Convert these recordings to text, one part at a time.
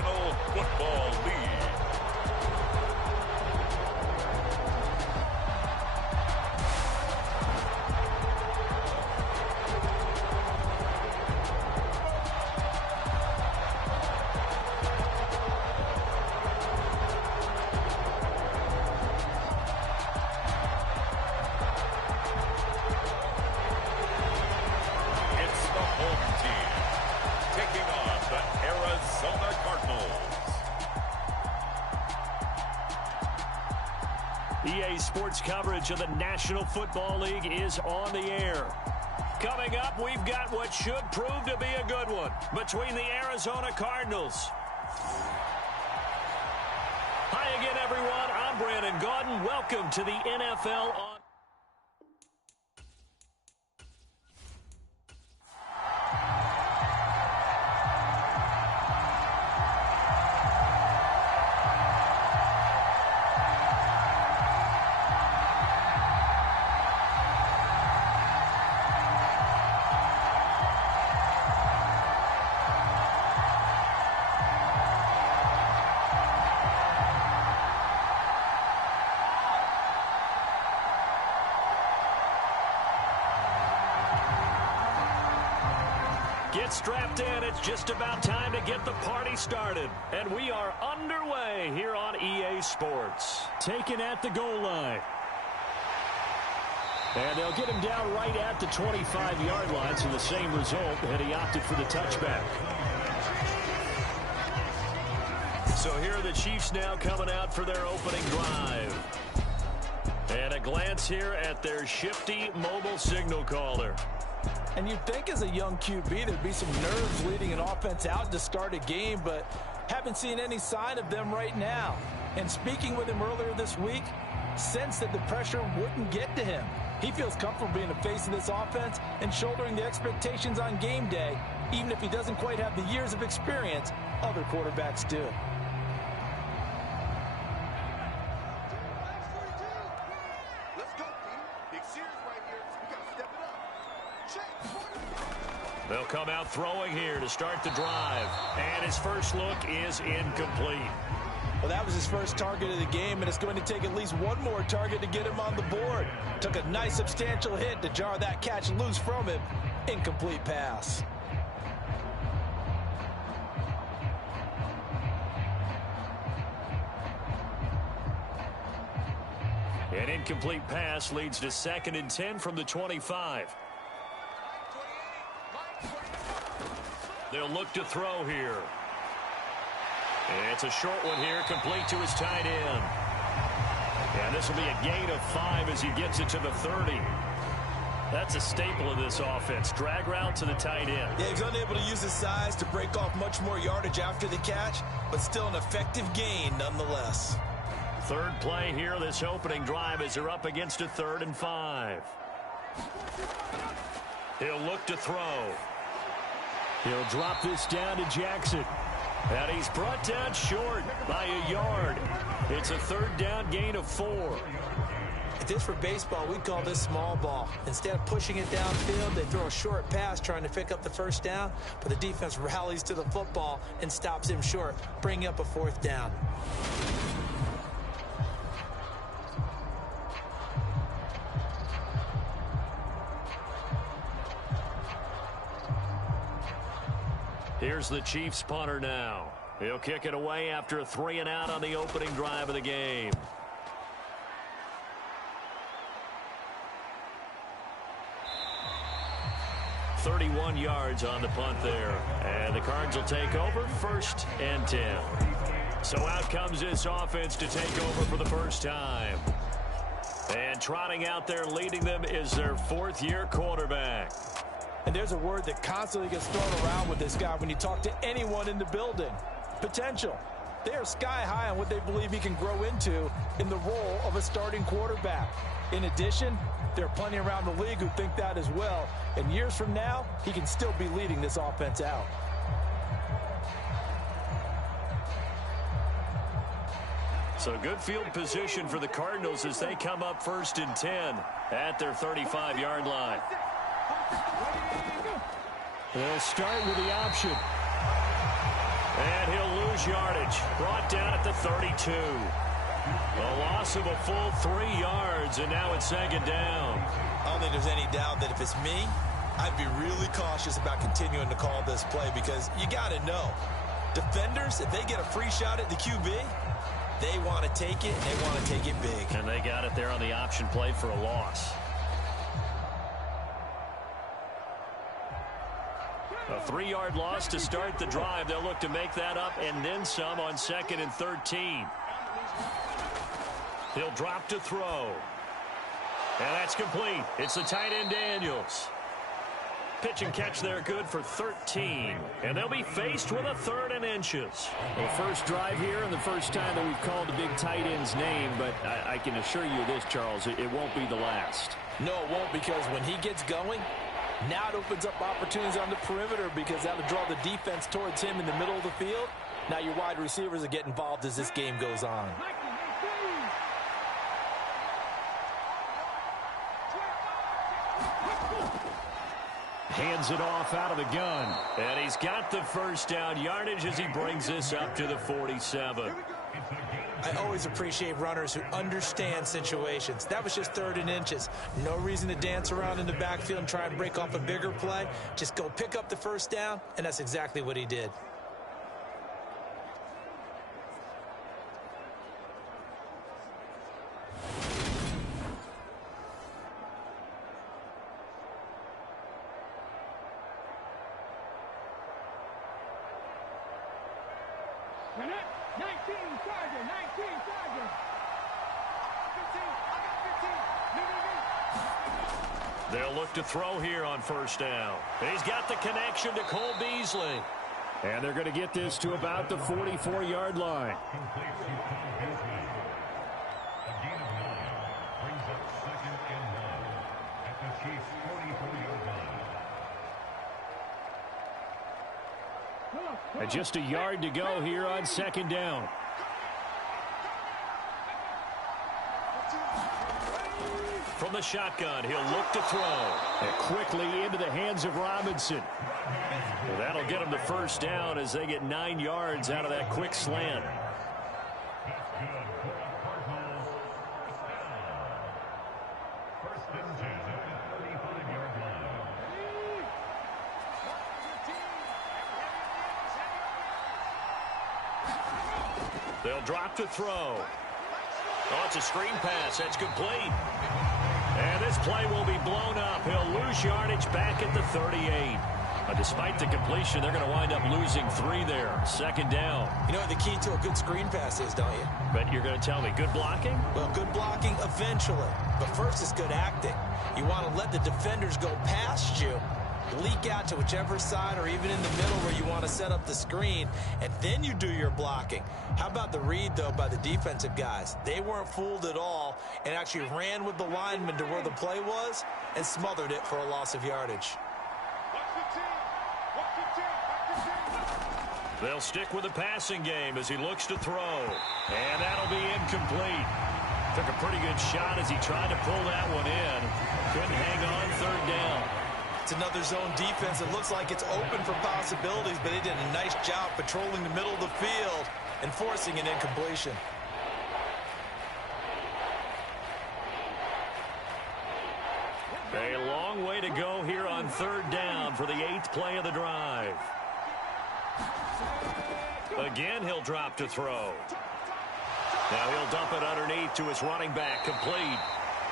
National Football League. EA Sports coverage of the National Football League is on the air. Coming up, we've got what should prove to be a good one between the Arizona Cardinals. Hi again, everyone. I'm Brandon Gaudin. Welcome to the NFL on. Get strapped in. It's just about time to get the party started. And we are underway here on EA Sports. Taken at the goal line. And they'll get him down right at the 25-yard line, so the same result, and he opted for the touchback. So here are the Chiefs now coming out for their opening drive. And a glance here at their shifty mobile signal caller. And you'd think as a young QB there'd be some nerves leading an offense out to start a game, but haven't seen any sign of them right now. And speaking with him earlier this week, sensed that the pressure wouldn't get to him. He feels comfortable being the face of this offense and shouldering the expectations on game day, even if he doesn't quite have the years of experience other quarterbacks do. They'll come out throwing here to start the drive. And his first look is incomplete. Well, that was his first target of the game, and it's going to take at least one more target to get him on the board. Took a nice substantial hit to jar that catch loose from him. Incomplete pass. An incomplete pass leads to 2nd and 10 from the 25. They'll look to throw here. And it's a short one here, complete to his tight end. And this will be a gain of 5 as he gets it to the 30. That's a staple of this offense. Drag route to the tight end. Yeah, he's unable to use his size to break off much more yardage after the catch, but still an effective gain nonetheless. Third play here, this opening drive, as they're up against a 3rd and 5. He'll look to throw. He'll drop this down to Jackson. And he's brought down short by a yard. It's a 3rd down gain of 4. If this were baseball, we'd call this small ball. Instead of pushing it downfield, they throw a short pass trying to pick up the 1st down, but the defense rallies to the football and stops him short, bringing up a 4th down. Here's the Chiefs punter now. He'll kick it away after a 3-and-out on the opening drive of the game. "31 yards on the punt there. And the Cards will take over, 1st and 10. So out comes this offense to take over for the first time. And trotting out there leading them is their 4th-year quarterback. And there's a word that constantly gets thrown around with this guy when you talk to anyone in the building. Potential. They are sky high on what they believe he can grow into in the role of a starting quarterback. In addition, there are plenty around the league who think that as well. And years from now, he can still be leading this offense out. So good field position for the Cardinals as they come up 1st and 10 at their 35-yard line. They'll start with the option. And he'll lose yardage. Brought down at the 32. A loss of a full 3 yards, and now it's second down. I don't think there's any doubt that if it's me, I'd be really cautious about continuing to call this play because you got to know, defenders, if they get a free shot at the QB, they want to take it, and they want to take it big. And they got it there on the option play for a loss. A 3-yard loss to start the drive. They'll look to make that up and then some on 2nd and 13. He'll drop to throw. And that's complete. It's the tight end Daniels. Pitch and catch there good for 13. And they'll be faced with a 3rd and inches. Well, first drive here and the first time that we've called a big tight end's name, but I can assure you this, Charles, it won't be the last. No, it won't, because when he gets going, now it opens up opportunities on the perimeter because that'll draw the defense towards him in the middle of the field. Now your wide receivers will get involved as this game goes on. Hands it off out of the gun. And he's got the first down yardage as he brings this up to the 47. I always appreciate runners who understand situations. That was just 3rd and inches. No reason to dance around in the backfield and try and break off a bigger play. Just go pick up the first down, and that's exactly what he did. They'll look to throw here on first down. He's got the connection to Cole Beasley. And they're going to get this to about the 44-yard line. And just a yard to go here on 2nd down. From the shotgun, he'll look to throw. And quickly into the hands of Robinson. Well, that'll get him the first down as they get 9 yards out of that quick slant. They'll drop to throw. Oh, it's a screen pass. That's complete. And this play will be blown up. He'll lose yardage back at the 38. Despite the completion, they're going to wind up losing 3 there. 2nd down. You know what the key to a good screen pass is, don't you? But you're going to tell me, good blocking? Well, good blocking eventually. But first it's good acting. You want to let the defenders go past you, leak out to whichever side or even in the middle where you want to set up the screen, and then you do your blocking. How about the read, though, by the defensive guys? They weren't fooled at all and actually ran with the lineman to where the play was and smothered it for a loss of yardage. They'll stick with the passing game as he looks to throw. And that'll be incomplete. Took a pretty good shot as he tried to pull that one in. Couldn't hang on 3rd down. It's another zone defense. It looks like it's open for possibilities, but they did a nice job patrolling the middle of the field and forcing an incompletion. A long way to go here on 3rd down for the 8th play of the drive. Again, he'll drop to throw. Now he'll dump it underneath to his running back, complete.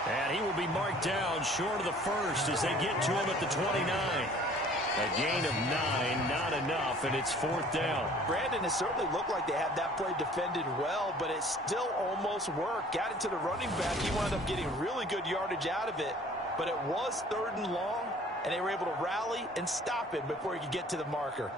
And he will be marked down short of the first as they get to him at the 29. A gain of 9, not enough, and it's 4th down. Brandon, it certainly looked like they had that play defended well, but it still almost worked. Got it to the running back. He wound up getting really good yardage out of it, but it was 3rd and long, and they were able to rally and stop him before he could get to the marker.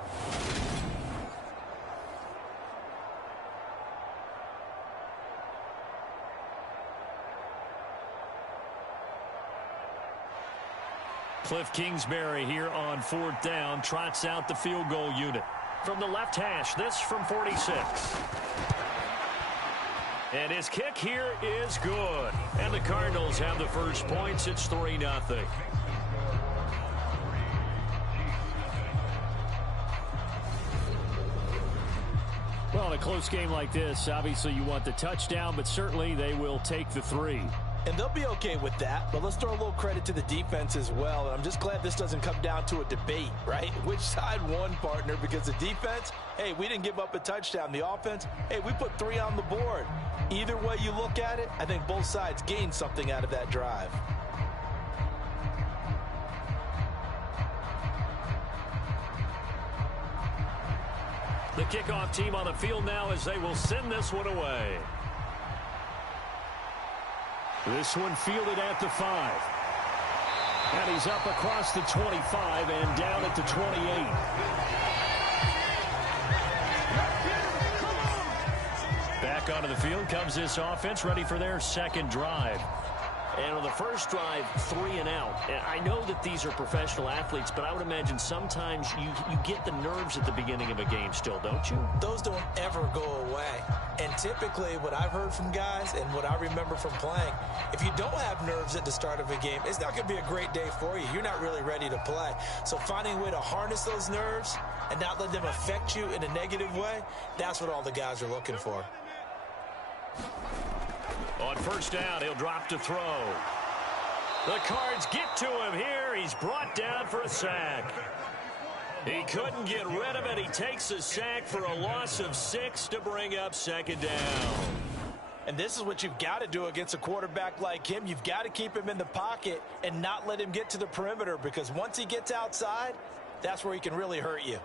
Cliff Kingsbury here on 4th down trots out the field goal unit. From the left hash, this from 46. And his kick here is good. And the Cardinals have the first points. It's 3-0. Well, in a close game like this, obviously you want the touchdown, but certainly they will take the 3. And they'll be okay with that, but let's throw a little credit to the defense as well. And I'm just glad this doesn't come down to a debate, right? Which side won, partner? Because the defense, hey, we didn't give up a touchdown. The offense, hey, we put 3 on the board. Either way you look at it, I think both sides gained something out of that drive. The kickoff team on the field now as they will send this one away. This one fielded at the 5. And he's up across the 25 and down at the 28. Back onto the field comes this offense, ready for their second drive. And on the first drive, 3 and out. And I know that these are professional athletes, but I would imagine sometimes you get the nerves at the beginning of a game still, don't you? Those don't ever go away. And typically what I've heard from guys and what I remember from playing, if you don't have nerves at the start of a game, it's not going to be a great day for you. You're not really ready to play. So finding a way to harness those nerves and not let them affect you in a negative way, that's what all the guys are looking for. On first down, he'll drop to throw. The Cards get to him here. He's brought down for a sack. He couldn't get rid of it. He takes a sack for a loss of 6 to bring up second down. And this is what you've got to do against a quarterback like him. You've got to keep him in the pocket and not let him get to the perimeter, because once he gets outside, that's where he can really hurt you.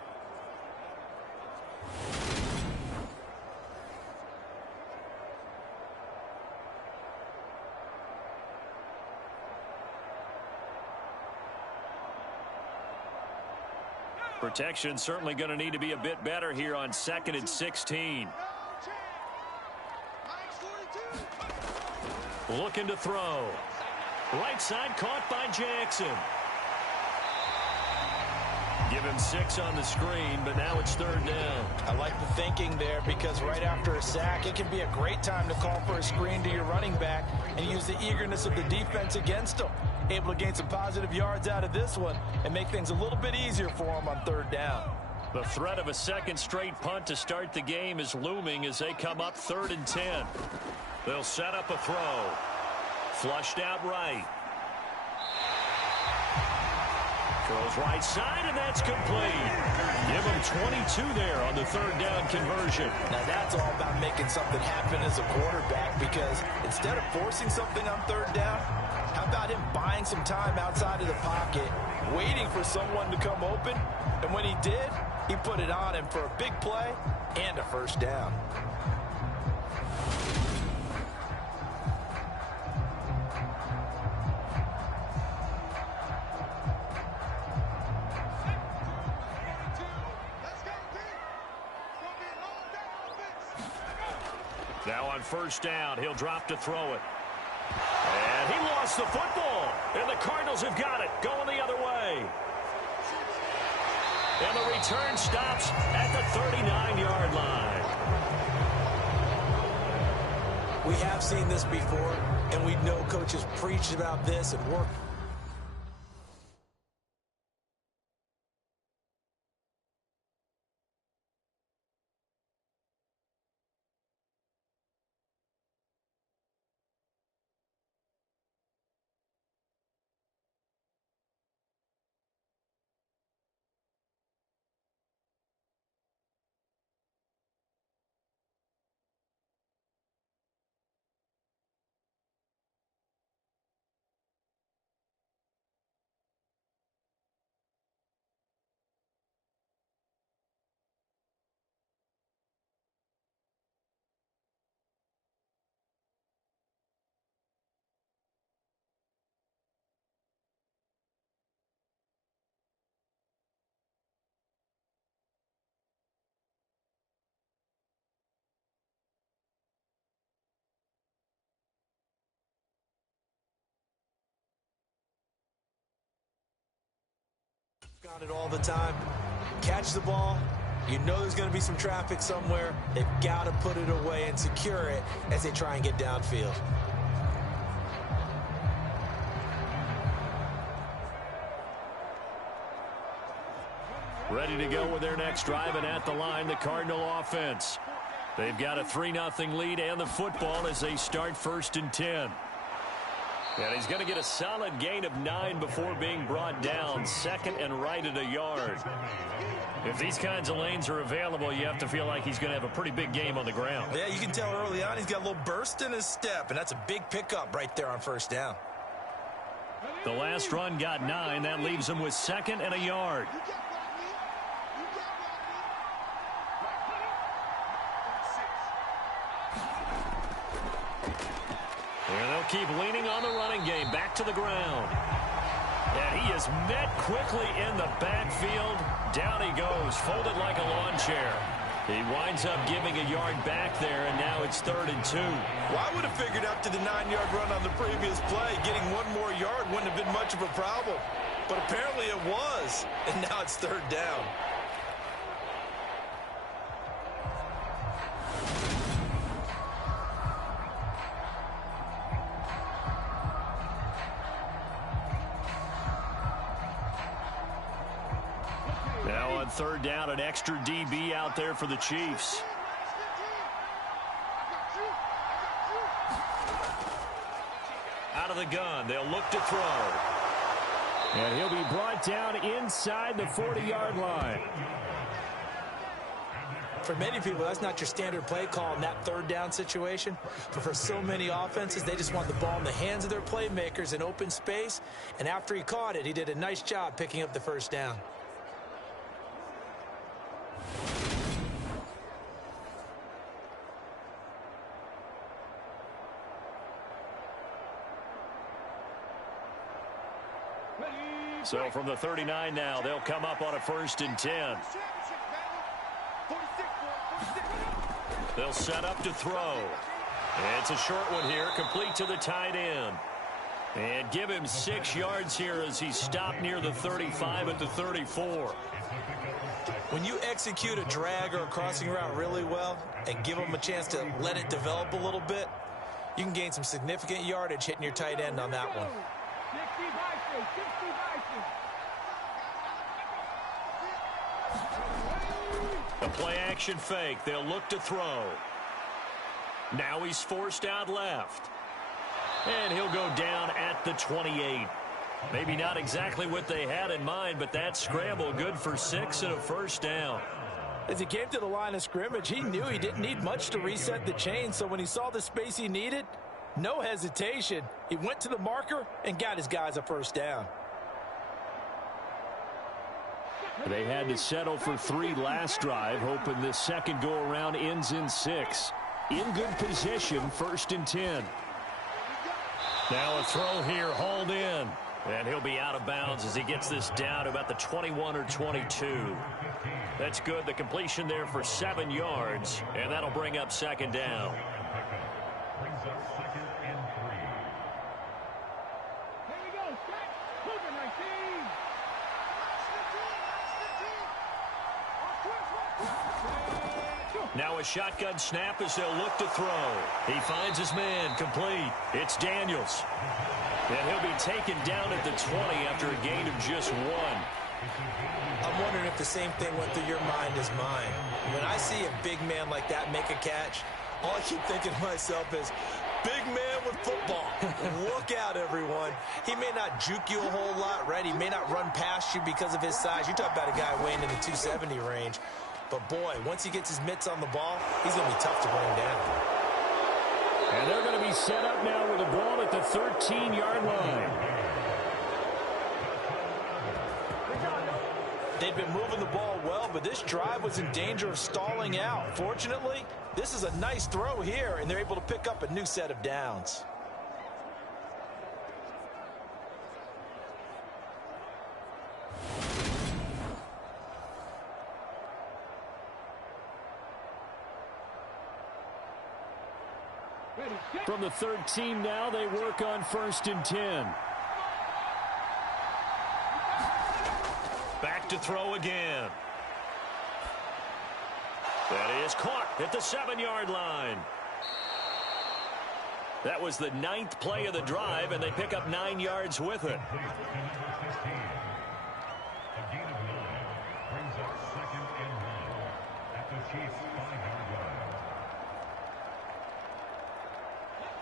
Protection certainly going to need to be a bit better here on 2nd and 16. Looking to throw. Right side caught by Jackson. Give him 6 on the screen, but now it's 3rd down. I like the thinking there, because right after a sack, it can be a great time to call for a screen to your running back and use the eagerness of the defense against him. Able to gain some positive yards out of this one and make things a little bit easier for him on 3rd down. The threat of a second straight punt to start the game is looming as they come up 3rd and 10. They'll set up a throw. Flushed out right. Throws right side, and that's complete. Give him 22 there on the 3rd down conversion. Now that's all about making something happen as a quarterback, because instead of forcing something on 3rd down, how about him buying some time outside of the pocket, waiting for someone to come open, and when he did, he put it on him for a big play and a 1st down. Now on 1st down, he'll drop to throw it. And he lost the football. And the Cardinals have got it, going the other way. And the return stops at the 39-yard line. We have seen this before, and we know coaches preach about this and work. On it all the time. Catch the ball. You know there's going to be some traffic somewhere. They've got to put it away and secure it as they try and get downfield. Ready to go with their next drive, and at the line, the Cardinal offense. They've got a 3-0 lead and the football as they start 1st and 10. And he's going to get a solid gain of 9 before being brought down. 2nd and right at a yard. If these kinds of lanes are available, you have to feel like he's going to have a pretty big game on the ground. Yeah, you can tell early on he's got a little burst in his step, and that's a big pickup right there on 1st down. The last run got 9. That leaves him with 2nd and a yard. And they'll keep leaning on the running game. Back to the ground. And he is met quickly in the backfield. Down he goes, folded like a lawn chair. He winds up giving a yard back there, and now it's 3rd and 2. Well, I would have figured after the 9-yard run on the previous play, getting 1 more yard wouldn't have been much of a problem. But apparently it was, and now it's 3rd down. Now on 3rd down, an extra DB out there for the Chiefs. Out of the gun, they'll look to throw. And he'll be brought down inside the 40-yard line. For many people, that's not your standard play call in that 3rd down situation. But for so many offenses, they just want the ball in the hands of their playmakers in open space. And after he caught it, he did a nice job picking up the 1st down. So from the 39 now, they'll come up on a 1st and 10. They'll set up to throw. It's a short one here, complete to the tight end. And give him 6 yards here as he stopped near the 35 at the 34. When you execute a drag or a crossing route really well and give them a chance to let it develop a little bit, you can gain some significant yardage hitting your tight end on that one. A play-action fake. They'll look to throw. Now he's forced out left. And he'll go down at the 28. Maybe not exactly what they had in mind, but that scramble good for 6 and a 1st down. As he came to the line of scrimmage, he knew he didn't need much to reset the chain, so when he saw the space he needed, no hesitation. He went to the marker and got his guys a 1st down. They had to settle for 3 last drive, hoping this second go-around ends in 6. In good position, 1st and 10. Now a throw here, hauled in. And he'll be out of bounds as he gets this down to about the 21 or 22. That's good. The completion there for 7 yards, and that'll bring up 2nd down. Now a shotgun snap as they'll look to throw. He finds his man, complete. It's Daniels. And he'll be taken down at the 20 after a gain of just 1. I'm wondering if the same thing went through your mind as mine. When I see a big man like that make a catch, all I keep thinking to myself is, big man with football. Look out, everyone. He may not juke you a whole lot, right? He may not run past you because of his size. You're talking about a guy weighing in the 270 range. But, boy, once he gets his mitts on the ball, he's going to be tough to bring down. And they're going to be set up now with the ball at the 13-yard line. They've been moving the ball well, but this drive was in danger of stalling out. Fortunately, this is a nice throw here, and they're able to pick up a new set of downs. From the 13 now, they work on 1st and 10. Back to throw again. That is caught at the 7-yard line. That was the 9th play of the drive, and they pick up 9 yards with it.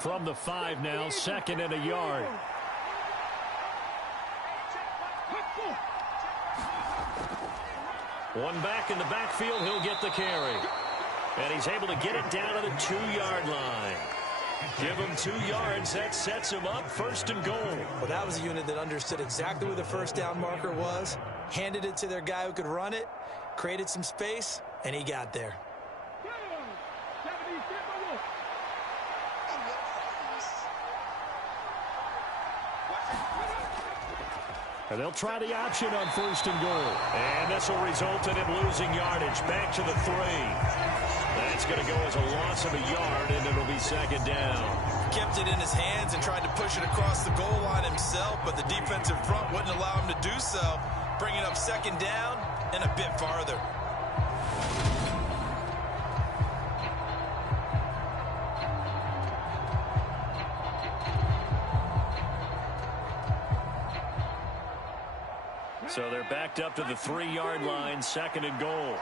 From the 5 now, 2nd and a yard. One back in the backfield, he'll get the carry. And he's able to get it down to the 2-yard line. Give him 2 yards. That sets him up 1st and goal. Well, that was a unit that understood exactly where the first down marker was, handed it to their guy who could run it, created some space, and he got there. And they'll try the option on 1st and goal. And this will result in him losing yardage. Back to the 3. That's going to go as a loss of a yard, and it'll be 2nd down. Kept it in his hands and tried to push it across the goal line himself, but the defensive front wouldn't allow him to do so, bringing up 2nd down and a bit farther. So they're backed up to the 3-yard line, 2nd and goal.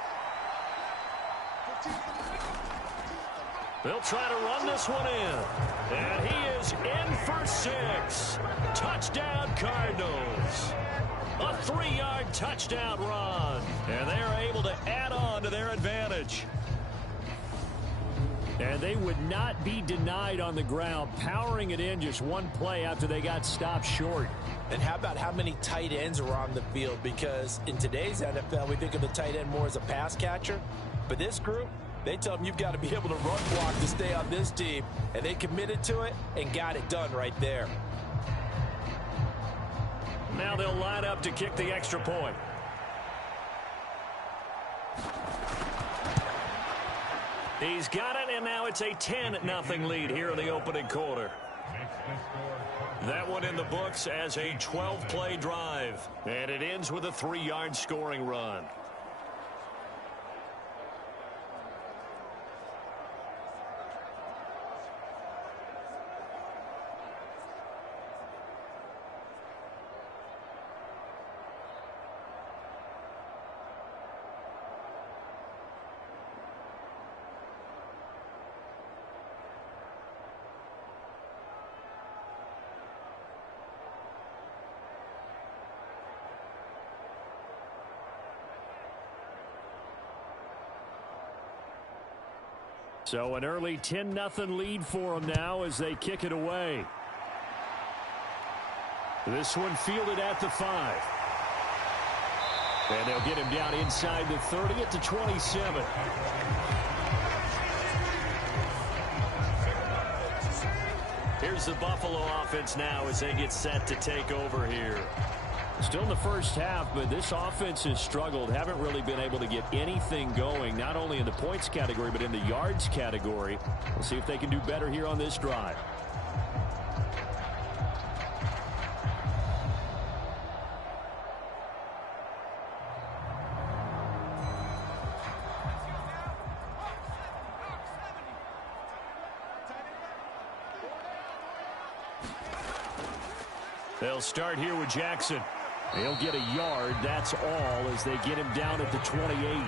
They'll try to run this one in. And he is in for 6. Touchdown, Cardinals. A 3-yard touchdown run. And they're able to add on to their advantage. And they would not be denied on the ground, powering it in just one play after they got stopped short. And how about how many tight ends are on the field? Because in today's NFL, we think of the tight end more as a pass catcher. But this group, they tell them you've got to be able to run block to stay on this team. And they committed to it and got it done right there. Now they'll line up to kick the extra point. He's got it, and now it's a 10-0 lead here in the opening quarter. That one in the books as a 12-play drive. And it ends with a 3-yard scoring run. So an early 10-0 lead for them now as they kick it away. This one fielded at the 5. And they'll get him down inside the 30 at the 27. Here's the Buffalo offense now as they get set to take over here. Still in the first half, but this offense has struggled. Haven't really been able to get anything going, not only in the points category, but in the yards category. We'll see if they can do better here on this drive. They'll start here with Jackson. He'll get a yard, that's all, as they get him down at the 28.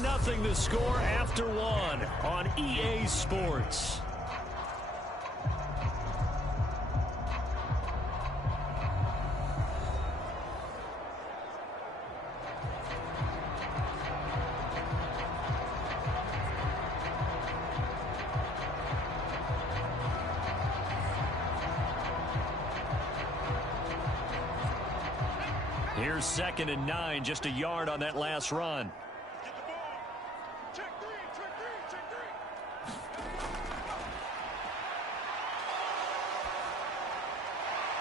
Nothing to score after one on EA Sports. Here's 2nd and 9, just a yard on that last run.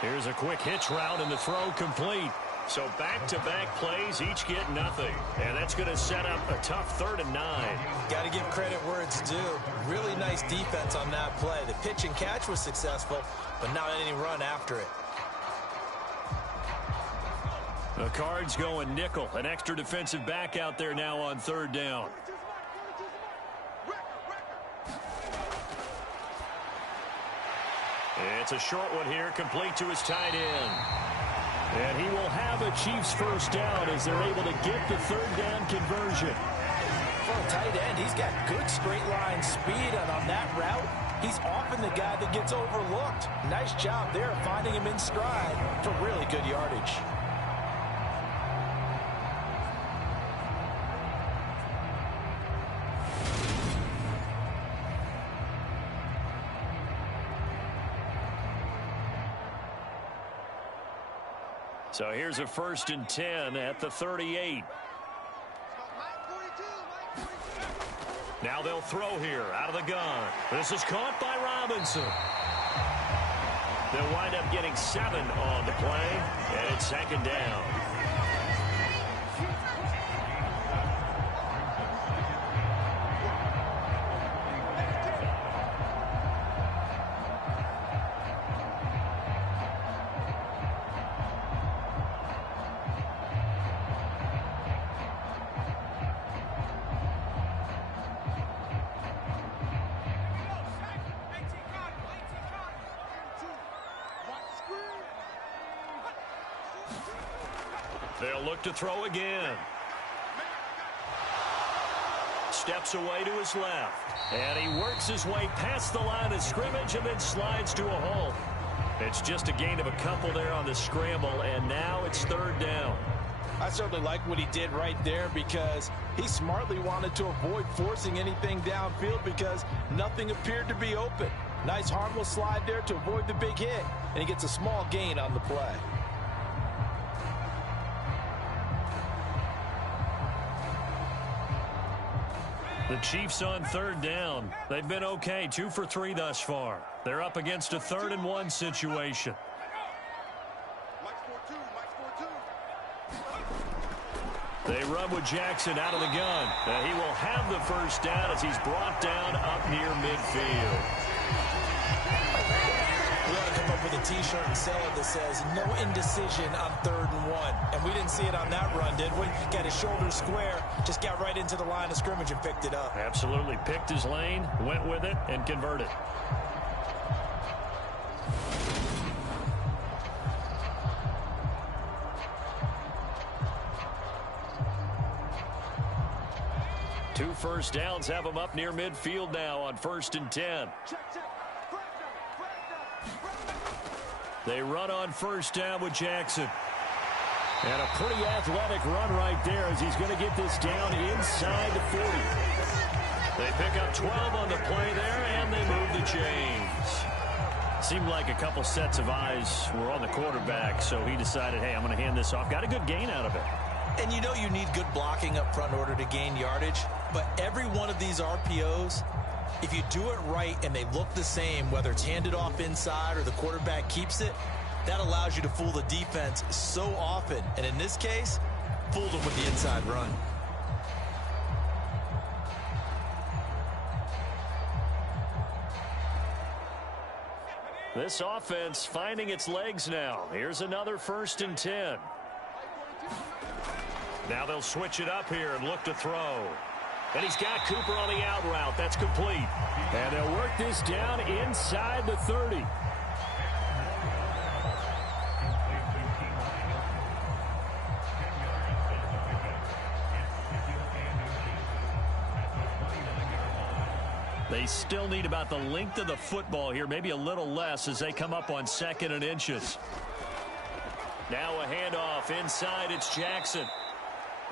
Here's a quick hitch route and the throw complete. So back-to-back plays, each get nothing. And that's going to set up a tough 3rd and 9. Got to give credit where it's due. Really nice defense on that play. The pitch and catch was successful, but not any run after it. The Cards going nickel. An extra defensive back out there now on third down. It's a short one here, complete to his tight end. And he will have a Chiefs first down as they're able to get the third down conversion. For a tight end, he's got good straight line speed, and on that route, he's often the guy that gets overlooked. Nice job there finding him in stride for really good yardage. So here's a 1st and 10 at the 38. Now they'll throw here out of the gun. This is caught by Robinson. They'll wind up getting 7 on the play, and it's 2nd down. They'll look to throw again. Steps away to his left. And he works his way past the line of scrimmage and then slides to a halt. It's just a gain of a couple there on the scramble, and now it's 3rd down. I certainly like what he did right there because he smartly wanted to avoid forcing anything downfield because nothing appeared to be open. Nice harmless slide there to avoid the big hit, and he gets a small gain on the play. The Chiefs on 3rd down. They've been okay, 2 for 3 thus far. They're up against a 3rd and 1 situation. They run with Jackson out of the gun. He will have the first down as he's brought down up near midfield. We ought to come up with a T-shirt and sell it that says no indecision on 3rd and 1. And we didn't see it on that run, did we? Got his shoulders square, just got right into the line of scrimmage and picked it up. Absolutely. Picked his lane, went with it, and converted. Two first downs have him up near midfield now on 1st and 10. They run on 1st down with Jackson. And a pretty athletic run right there as he's going to get this down inside the 40. They pick up 12 on the play there, and they move the chains. Seemed like a couple sets of eyes were on the quarterback, so he decided, hey, I'm going to hand this off. Got a good gain out of it. And you know you need good blocking up front in order to gain yardage, but every one of these RPOs, if you do it right and they look the same, whether it's handed off inside or the quarterback keeps it, that allows you to fool the defense so often. And in this case, fooled them with the inside run. This offense finding its legs now. Here's another 1st and 10. Now they'll switch it up here and look to throw. And he's got Cooper on the out route. That's complete. And they'll work this down inside the 30. They still need about the length of the football here, maybe a little less as they come up on 2nd and inches. Now a handoff inside. It's Jackson.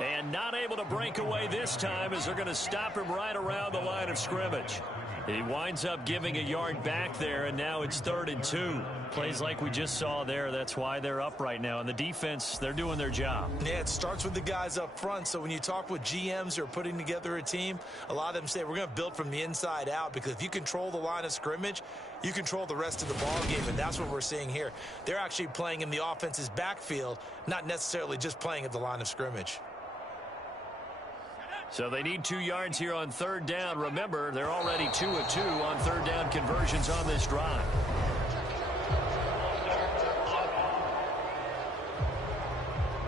And not able to break away this time as they're going to stop him right around the line of scrimmage. He winds up giving a yard back there, and now it's 3rd and 2. Plays like we just saw there. That's why they're up right now. And the defense, they're doing their job. Yeah, it starts with the guys up front. So when you talk with GMs who are putting together a team, a lot of them say we're going to build from the inside out, because if you control the line of scrimmage, you control the rest of the ball game, and that's what we're seeing here. They're actually playing in the offense's backfield, not necessarily just playing at the line of scrimmage. So they need 2 yards here on 3rd down. Remember, they're already 2 of 2 on 3rd down conversions on this drive.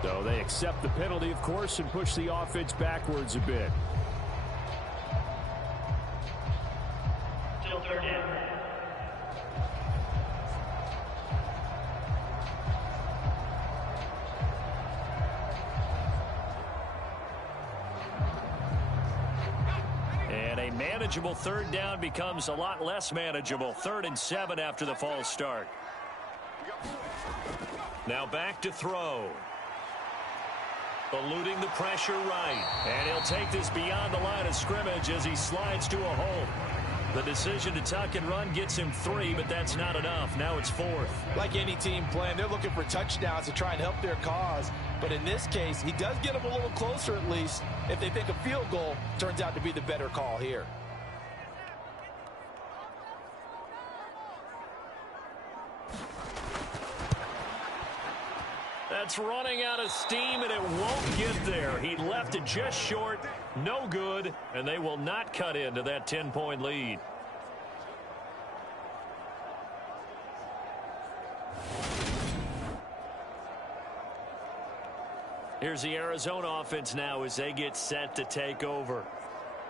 So they accept the penalty, of course, and push the offense backwards a bit. Still third down. And a manageable third down becomes a lot less manageable. 3rd and 7 after the false start. Now back to throw. Eluding the pressure right. And he'll take this beyond the line of scrimmage as he slides to a hole. The decision to tuck and run gets him 3, but that's not enough. Now it's 4th. Like any team plan, they're looking for touchdowns to try and help their cause. But in this case, he does get them a little closer at least. If they think a field goal turns out to be the better call here. That's running out of steam, and it won't get there. He left it just short. No good, and they will not cut into that 10-point lead. Here's the Arizona offense now as they get set to take over.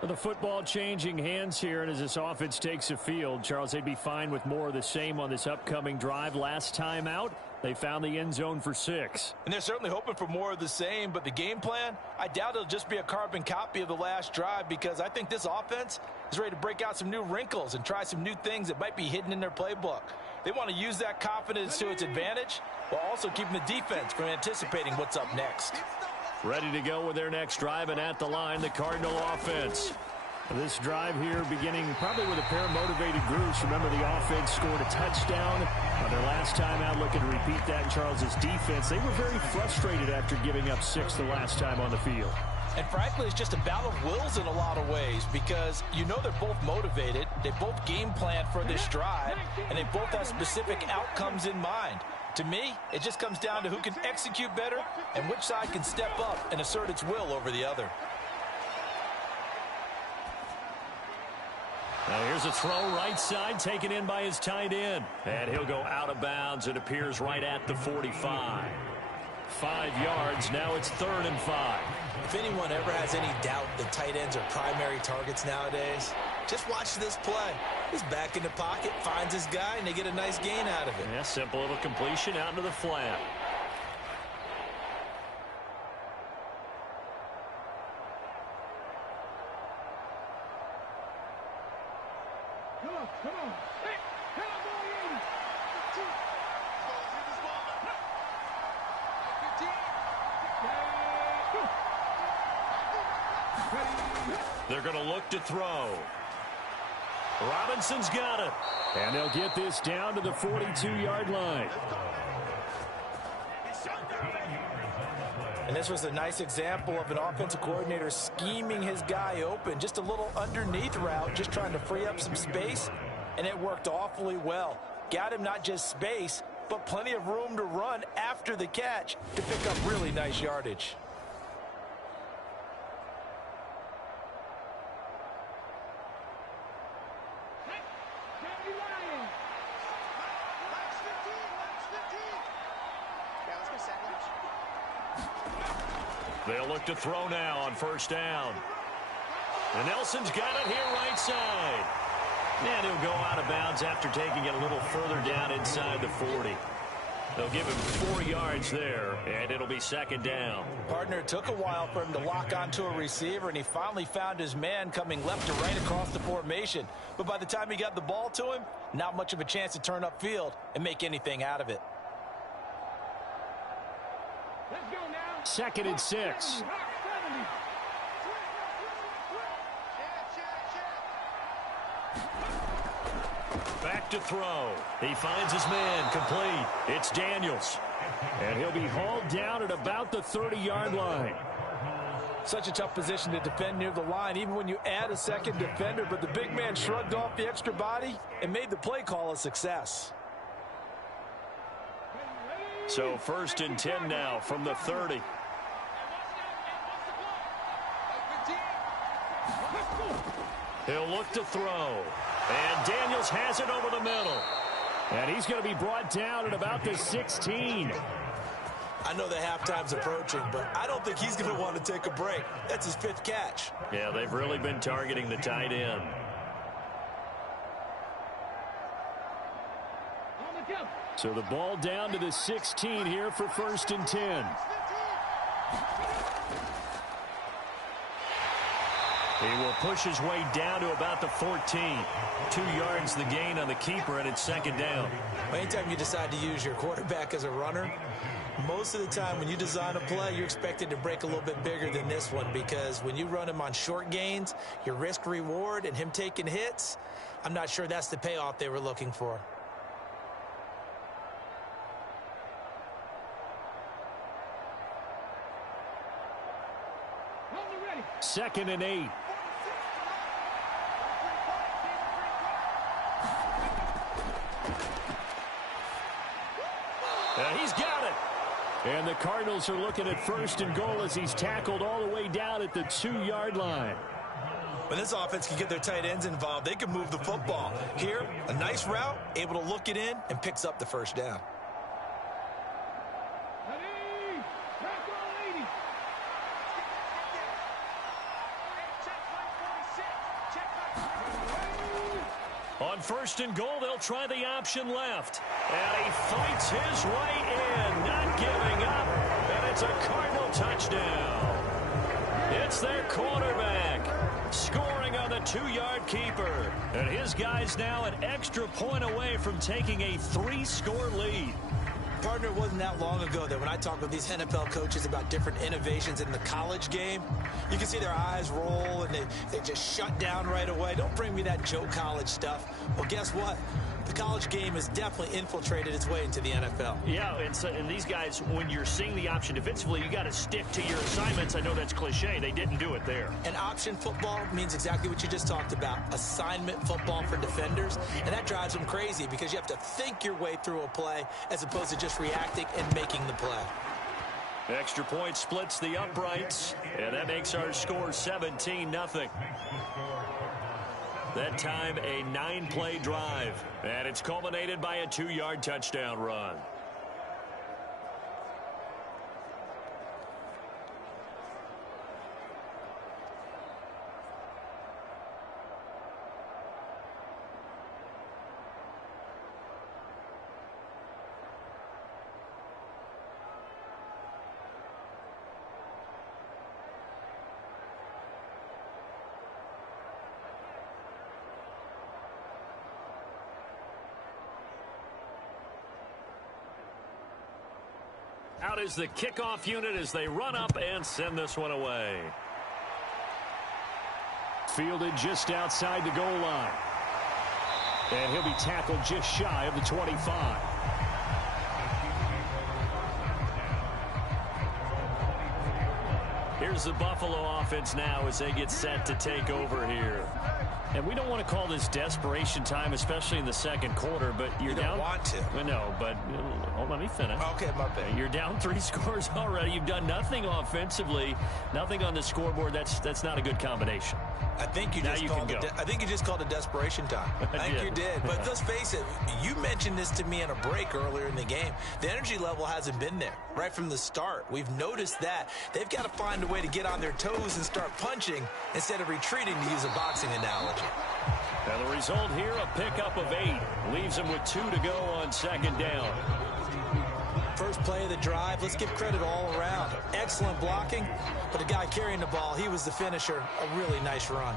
The football changing hands here, and as this offense takes the field, Charles, they'd be fine with more of the same on this upcoming drive. Last time out, they found the end zone for 6. And they're certainly hoping for more of the same, but the game plan, I doubt it'll just be a carbon copy of the last drive, because I think this offense is ready to break out some new wrinkles and try some new things that might be hidden in their playbook. They want to use that confidence to its advantage while also keeping the defense from anticipating what's up next. Ready to go with their next drive, and at the line, the Cardinal offense. This drive here beginning probably with a pair of motivated groups. Remember, the offense scored a touchdown on their last time out, looking to repeat that in Charles's defense. They were very frustrated after giving up 6 the last time on the field. And frankly, it's just a battle of wills in a lot of ways, because you know they're both motivated, they both game plan for this drive, and they both have specific outcomes in mind. To me, it just comes down to who can execute better and which side can step up and assert its will over the other. Now here's a throw right side taken in by his tight end. And he'll go out of bounds. It appears right at the 45. 5 yards. Now it's 3rd and 5. If anyone ever has any doubt that tight ends are primary targets nowadays, just watch this play. He's back in the pocket, finds his guy, and they get a nice gain out of it. Yeah, simple little completion out into the flat. Come on. Hey, come on, boy. They're going to look to throw. Robinson's got it. And they'll get this down to the 42-yard line. And this was a nice example of an offensive coordinator scheming his guy open. Just a little underneath route, just trying to free up some space. And it worked awfully well. Got him not just space, but plenty of room to run after the catch to pick up really nice yardage. They'll look to throw now on 1st down. And Nelson's got it here right side. And he'll go out of bounds after taking it a little further down inside the 40. They'll give him 4 yards there, and it'll be 2nd down. Partner, it took a while for him to lock onto a receiver, and he finally found his man coming left to right across the formation. But by the time he got the ball to him, not much of a chance to turn upfield and make anything out of it. Let's go now. 2nd and 6. Back to throw. He finds his man complete. It's Daniels. And he'll be hauled down at about the 30-yard line. Such a tough position to defend near the line, even when you add a second defender. But the big man shrugged off the extra body and made the play call a success. So 1st and 10 now from the 30. He'll look to throw. And Daniels has it over the middle. And he's going to be brought down at about the 16. I know the halftime's approaching, but I don't think he's going to want to take a break. That's his 5th catch. Yeah, they've really been targeting the tight end. So the ball down to the 16 here for 1st and 10. He will push his way down to about the 14. 2 yards the gain on the keeper, and it's 2nd down. Anytime you decide to use your quarterback as a runner, most of the time when you design a play, you're expected to break a little bit bigger than this one, because when you run him on short gains, your risk-reward and him taking hits, I'm not sure that's the payoff they were looking for. 2nd and 8. He's got it. And the Cardinals are looking at 1st and goal as he's tackled all the way down at the 2-yard line. When this offense can get their tight ends involved, they can move the football. Here, a nice route, able to look it in, and picks up the 1st down. On 1st and goal, they'll try the option left. And he fights his way in, not giving up. And it's a Cardinal touchdown. It's their quarterback scoring on the 2-yard keeper. And his guy's now an extra point away from taking a 3-score lead. Partner, it wasn't that long ago that when I talk with these NFL coaches about different innovations in the college game, you can see their eyes roll and they just shut down right away. Don't bring me that Joe college stuff. Well, guess what? The college game has definitely infiltrated its way into the NFL. Yeah, and these guys, when you're seeing the option defensively, you got to stick to your assignments. I know that's cliche. They didn't do it there. And option football means exactly what you just talked about, assignment football for defenders. And that drives them crazy because you have to think your way through a play as opposed to just reacting and making the play. Extra point splits the uprights, and that makes our score 17-0. That time, a 9-play drive, and it's culminated by a 2-yard touchdown run. Out is the kickoff unit as they run up and send this one away. Fielded just outside the goal line. And he'll be tackled just shy of the 25. Here's the Buffalo offense now as they get set to take over here. And we don't want to call this desperation time, especially in the 2nd quarter, but you're down. You don't want to. Well, no, but let me finish. Okay, my bad. You're down 3 scores already. You've done nothing offensively, nothing on the scoreboard. That's not a good combination. I think you just called it desperation time. I think you did. But let's face it, you mentioned this to me in a break earlier in the game. The energy level hasn't been there right from the start. We've noticed that. They've got to find a way to get on their toes and start punching instead of retreating, to use a boxing analogy. And the result here, a pickup of 8. Leaves them with 2 to go on 2nd down. First play of the drive, let's give credit all around. Excellent blocking, but the guy carrying the ball, he was the finisher. A really nice run.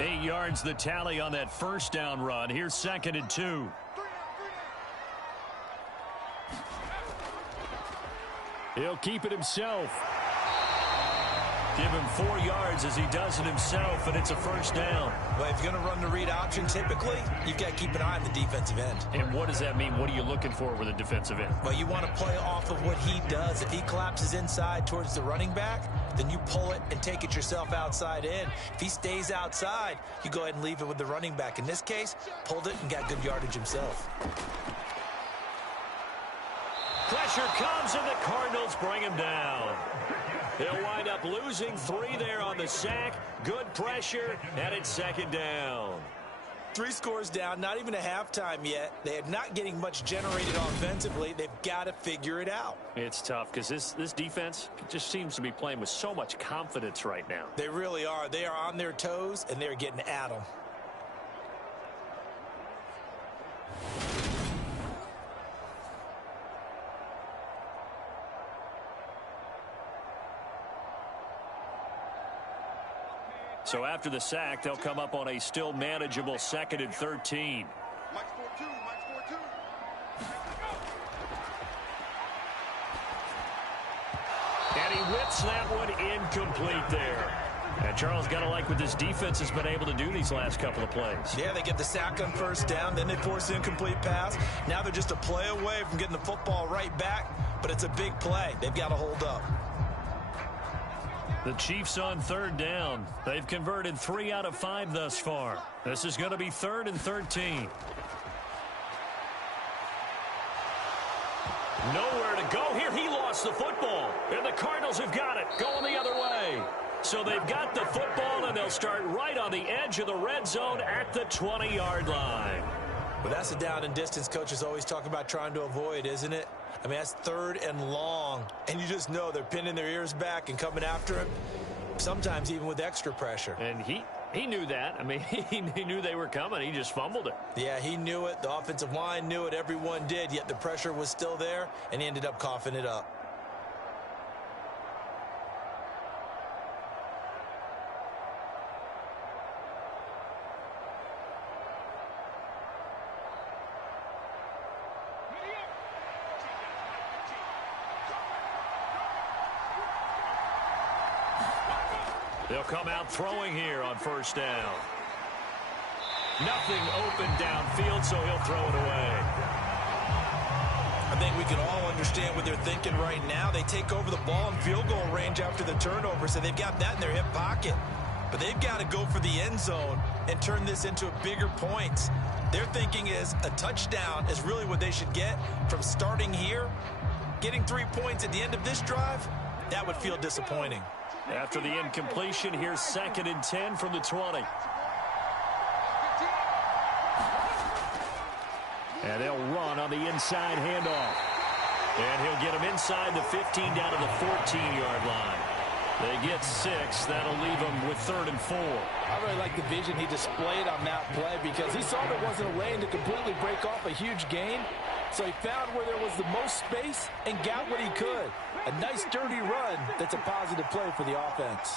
8 yards the tally on that 1st down run. Here's 2nd and 2. He'll keep it himself. Give him 4 yards as he does it himself, and it's a 1st down. Well, if you're going to run the read option, typically, you've got to keep an eye on the defensive end. And what does that mean? What are you looking for with a defensive end? Well, you want to play off of what he does. If he collapses inside towards the running back, then you pull it and take it yourself outside in. If he stays outside, you go ahead and leave it with the running back. In this case, pulled it and got good yardage himself. Pressure comes, and the Cardinals bring him down. They'll wind up losing 3 there on the sack. Good pressure, and it's 2nd down. 3 scores down, not even a halftime yet. They're not getting much generated offensively. They've got to figure it out. It's tough because this defense just seems to be playing with so much confidence right now. They really are. They are on their toes, and they're getting at them. So after the sack, they'll come up on a still manageable 2nd and 13. And he whips that one incomplete there. And Charles, got to like what this defense has been able to do these last couple of plays. Yeah, they get the sack on 1st down, then they force an incomplete pass. Now they're just a play away from getting the football right back, but it's a big play. They've got to hold up. The Chiefs on 3rd down. They've converted 3 out of 5 thus far. This is going to be 3rd and 13. Nowhere to go here. He lost the football. And the Cardinals have got it. Going the other way. So they've got the football, and they'll start right on the edge of the red zone at the 20-yard line. Well, that's the down and distance coaches always talk about trying to avoid, isn't it? I mean, that's 3rd and long, and you just know they're pinning their ears back and coming after him, sometimes even with extra pressure. And he knew that. I mean, he knew they were coming. He just fumbled it. Yeah, he knew it. The offensive line knew it. Everyone did, yet the pressure was still there, and he ended up coughing it up. They'll come out throwing here on 1st down. Nothing open downfield, so he'll throw it away. I think we can all understand what they're thinking right now. They take over the ball in field goal range after the turnover, so they've got that in their hip pocket. But they've got to go for the end zone and turn this into bigger points. Their thinking is a touchdown is really what they should get from starting here. Getting 3 points at the end of this drive, that would feel disappointing. After the incompletion, here's 2nd and 10 from the 20. And they'll run on the inside handoff. And he'll get him inside the 15 down to the 14-yard line. They get 6. That'll leave them with 3rd and 4. I really like the vision he displayed on that play because he saw there wasn't a lane to completely break off a huge gain. So he found where there was the most space and got what he could. A nice, dirty run that's a positive play for the offense.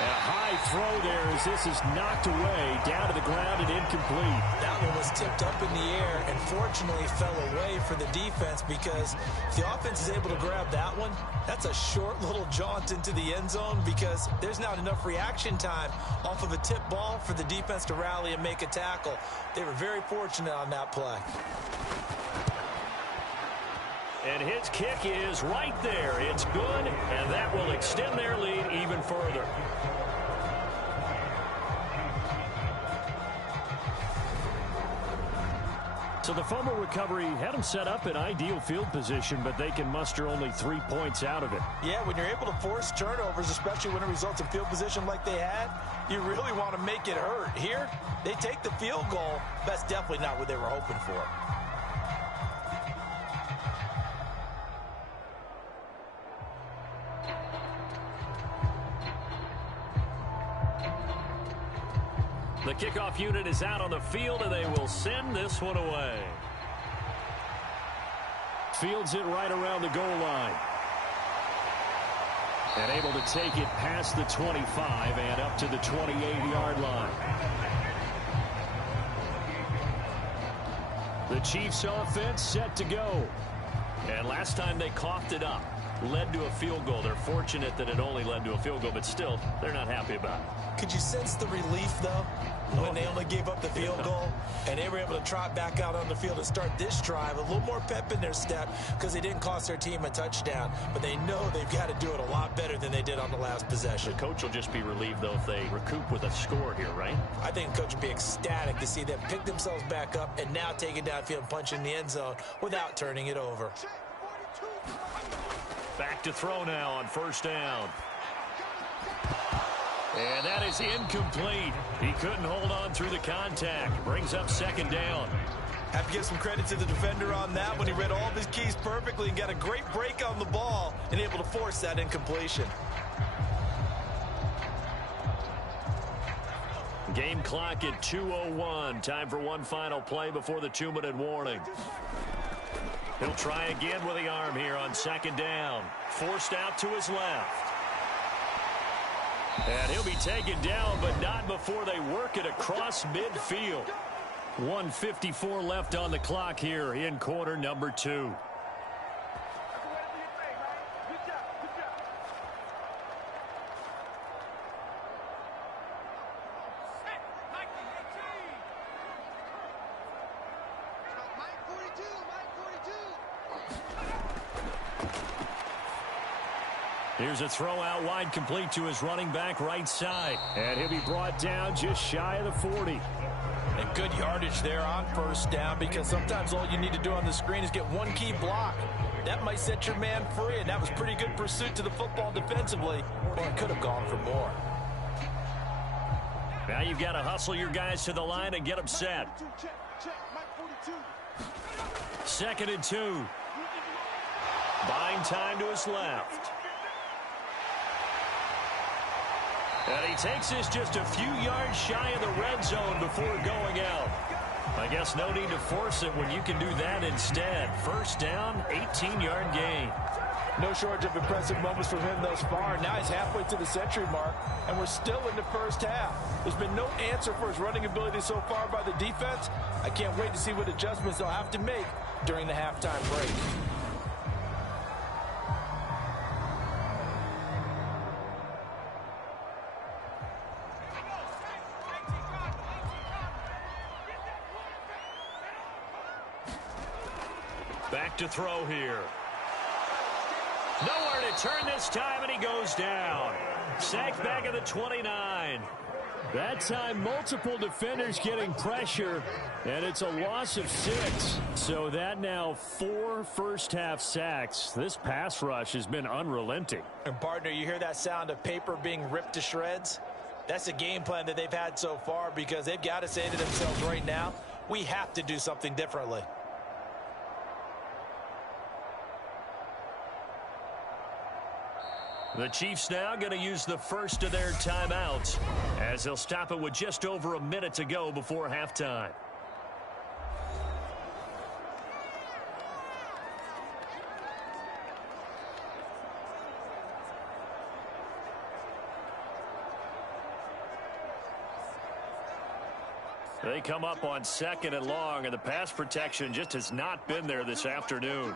A high throw there as this is knocked away, down to the ground and incomplete. That one was tipped up in the air and fortunately fell away for the defense because if the offense is able to grab that one, that's a short little jaunt into the end zone because there's not enough reaction time off of a tip ball for the defense to rally and make a tackle. They were very fortunate on that play. And his kick is right there. It's good, and that will extend their lead even further. So the fumble recovery had them set up in ideal field position, but they can muster only 3 points out of it. Yeah, when you're able to force turnovers, especially when it results in field position like they had, you really want to make it hurt. Here, they take the field goal. That's definitely not what they were hoping for. The kickoff unit is out on the field, and they will send this one away. Fields it right around the goal line. And able to take it past the 25 and up to the 28-yard line. The Chiefs offense set to go. And last time they coughed it up, led to a field goal. They're fortunate that it only led to a field goal, but still, they're not happy about it. Could you sense the relief, though, when they only gave up the field goal and they were able to trot back out on the field and start this drive? A little more pep in their step because they didn't cost their team a touchdown, but they know they've got to do it a lot better than they did on the last possession. The coach will just be relieved, though, if they recoup with a score here, right? I think the coach would be ecstatic to see them pick themselves back up and now take it downfield and punch in the end zone without turning it over. Back to throw now on 1st down. And that is incomplete. He couldn't hold on through the contact. Brings up second down. Have to give some credit to the defender on that when he read all of his keys perfectly and got a great break on the ball and able to force that incompletion. Game clock at 2:01. Time for one final play before the 2-minute warning. He'll try again with the arm here on second down. Forced out to his left. And he'll be taken down, but not before they work it across midfield. 1:54 left on the clock here in quarter number 2. Here's a throw out wide, complete to his running back right side. And he'll be brought down just shy of the 40. And good yardage there on first down, because sometimes all you need to do on the screen is get one key block. That might set your man free, and that was pretty good pursuit to the football defensively, or it could have gone for more. Now you've got to hustle your guys to the line and get them set. Second and 2. Buying time to his left. And he takes this just a few yards shy of the red zone before going out. I guess no need to force it when you can do that instead. First down, 18-yard gain. No shortage of impressive moments from him thus far. Now he's halfway to the century mark, and we're still in the first half. There's been no answer for his running ability so far by the defense. I can't wait to see what adjustments they'll have to make during the halftime break. Back to throw here. Nowhere to turn this time, and he goes down. Sacked back at the 29. That time, multiple defenders getting pressure, and it's a loss of 6. So that now 4 first-half sacks. This pass rush has been unrelenting. And, partner, you hear that sound of paper being ripped to shreds? That's the game plan that they've had so far, because they've got to say to themselves right now, we have to do something differently. The Chiefs now going to use the first of their timeouts, as they'll stop it with just over a minute to go before halftime. They come up on second and long, and the pass protection just has not been there this afternoon.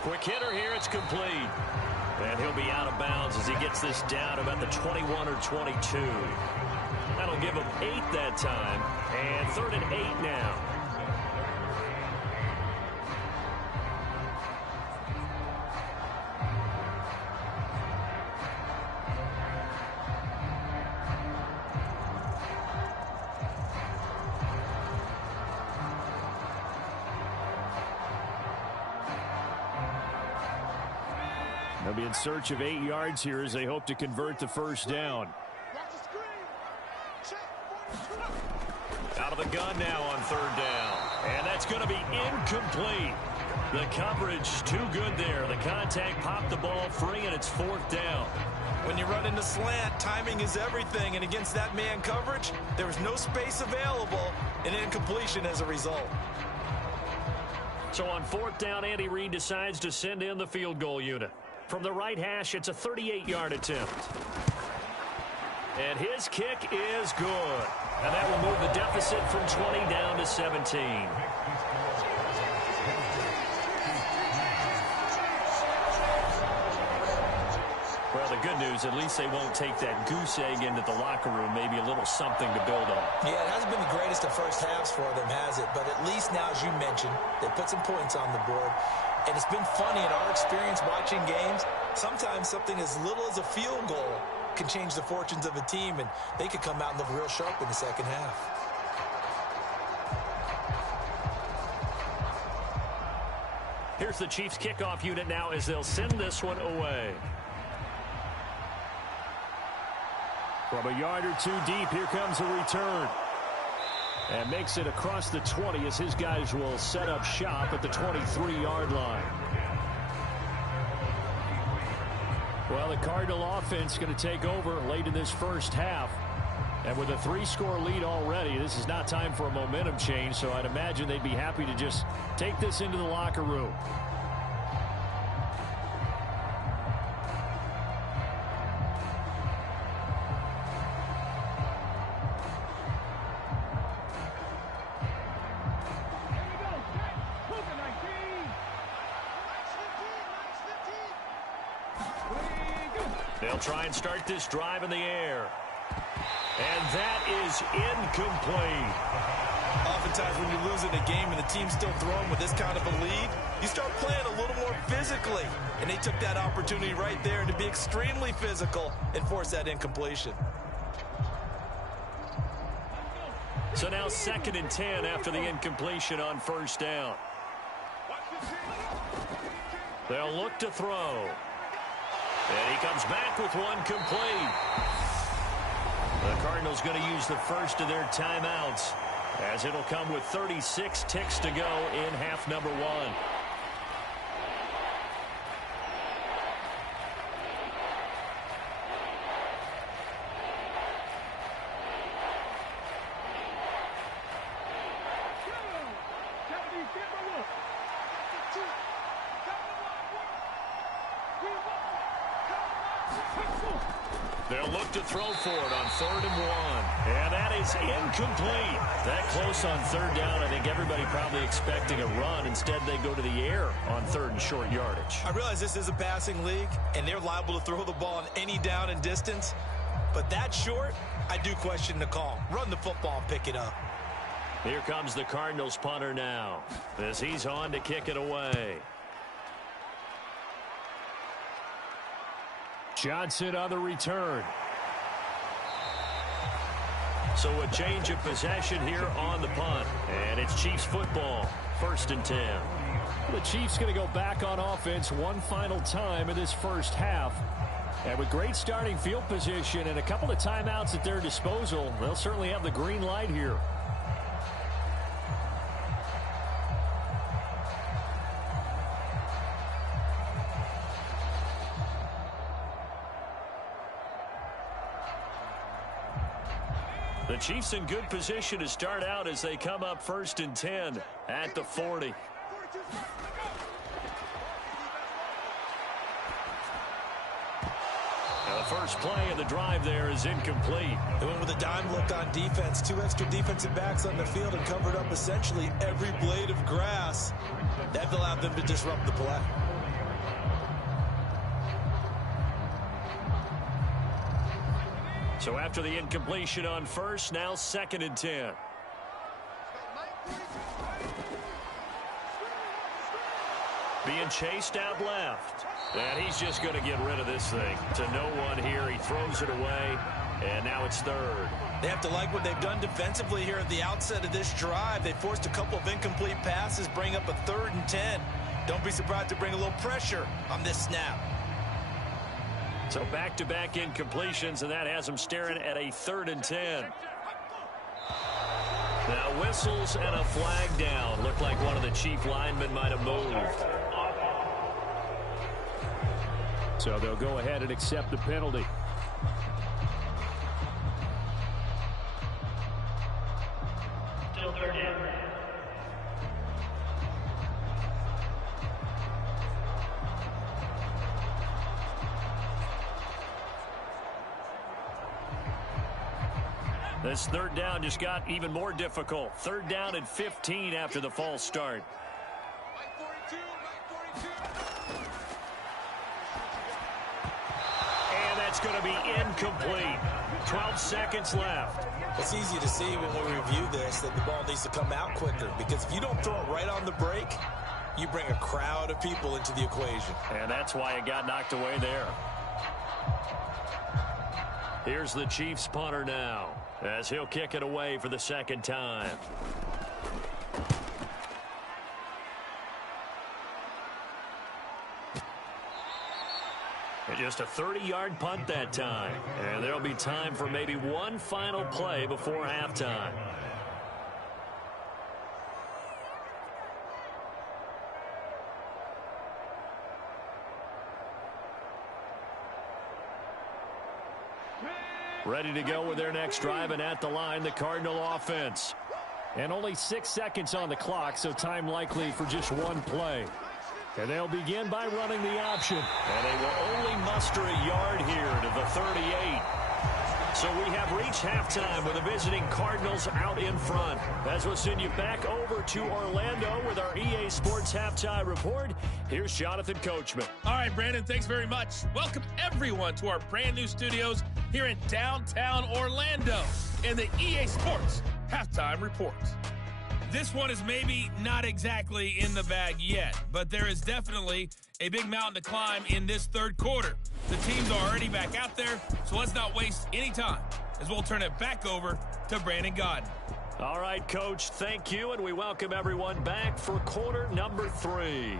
Quick hitter here, it's complete. And he'll be out of bounds as he gets this down about the 21 or 22. That'll give him 8 that time. And 3rd and 8 now. They'll be in search of 8 yards here as they hope to convert the first down. Out of the gun now on 3rd down. And that's going to be incomplete. The coverage too good there. The contact popped the ball free, and it's 4th down. When you run into slant, timing is everything. And against that man coverage, there was no space available, and incompletion as a result. So on 4th down, Andy Reid decides to send in the field goal unit. From the right hash, it's a 38-yard attempt. And his kick is good. And that will move the deficit from 20 down to 17. Well, the good news, at least they won't take that goose egg into the locker room. Maybe a little something to build on. Yeah, it hasn't been the greatest of first halves for them, has it? But at least now, as you mentioned, they put some points on the board. And it's been funny in our experience watching games. Sometimes something as little as a field goal can change the fortunes of a team, and they could come out and look real sharp in the second half. Here's the Chiefs kickoff unit now as they'll send this one away. From a yard or two deep, here comes a return. And makes it across the 20 as his guys will set up shop at the 23-yard line. Well, the Cardinal offense going to take over late in this first half. And with a 3-score lead already, this is not time for a momentum change, so I'd imagine they'd be happy to just take this into the locker room. They'll try and start this drive in the air. And that is incomplete. Oftentimes when you're losing a game and the team's still throwing with this kind of a lead, you start playing a little more physically. And they took that opportunity right there to be extremely physical and force that incompletion. So now 2nd and 10 after the incompletion on first down. They'll look to throw. And he comes back with one complete. The Cardinals going to use the first of their timeouts, as it'll come with 36 ticks to go in half number 1. They'll look to throw for it on 3rd and 1. And that is incomplete. That close on 3rd down. I think everybody probably expecting a run. Instead, they go to the air on 3rd and short yardage. I realize this is a passing league, and they're liable to throw the ball on any down and distance. But that short, I do question the call. Run the football and pick it up. Here comes the Cardinals punter now, as he's on to kick it away. Johnson on the return. So a change of possession here on the punt. And it's Chiefs football. 1st and 10. The Chiefs going to go back on offense one final time in this first half. And with great starting field position and a couple of timeouts at their disposal, they'll certainly have the green light here. The Chiefs in good position to start out as they come up 1st and 10 at the 40. Now the first play of the drive there is incomplete. They went with a dime look on defense. 2 extra defensive backs on the field and covered up essentially every blade of grass. That allowed them to disrupt the play. So after the incompletion on first, now 2nd and 10. Being chased out left. And he's just going to get rid of this thing. To no one here. He throws it away. And now it's 3rd. They have to like what they've done defensively here at the outset of this drive. They forced a couple of incomplete passes, bring up a 3rd and 10. Don't be surprised to bring a little pressure on this snap. So back-to-back incompletions, and that has them staring at a 3rd and 10. Now whistles and a flag down. Looked like one of the Chief linemen might have moved. So they'll go ahead and accept the penalty. Still 3rd down. This 3rd down just got even more difficult. 3rd down and 15 after the false start. And that's going to be incomplete. 12 seconds left. It's easy to see when we review this that the ball needs to come out quicker, because if you don't throw it right on the break, you bring a crowd of people into the equation. And that's why it got knocked away there. Here's the Chiefs punter now, as he'll kick it away for the 2nd time. Just a 30-yard punt that time. And there'll be time for maybe one final play before halftime. Ready to go with their next drive, and at the line, the Cardinal offense. And only 6 seconds on the clock, so time likely for just one play. And they'll begin by running the option. And they will only muster a yard here to the 38. So we have reached halftime with the visiting Cardinals out in front. As we'll send you back over to Orlando with our EA Sports Halftime Report, here's Jonathan Coachman. All right, Brandon, thanks very much. Welcome, everyone, to our brand new studios here in downtown Orlando in the EA Sports Halftime Report. This one is maybe not exactly in the bag yet, but there is definitely a big mountain to climb in this third quarter. The teams are already back out there, so let's not waste any time as we'll turn it back over to Brandon Godden. All right, Coach, thank you, and we welcome everyone back for quarter number 3.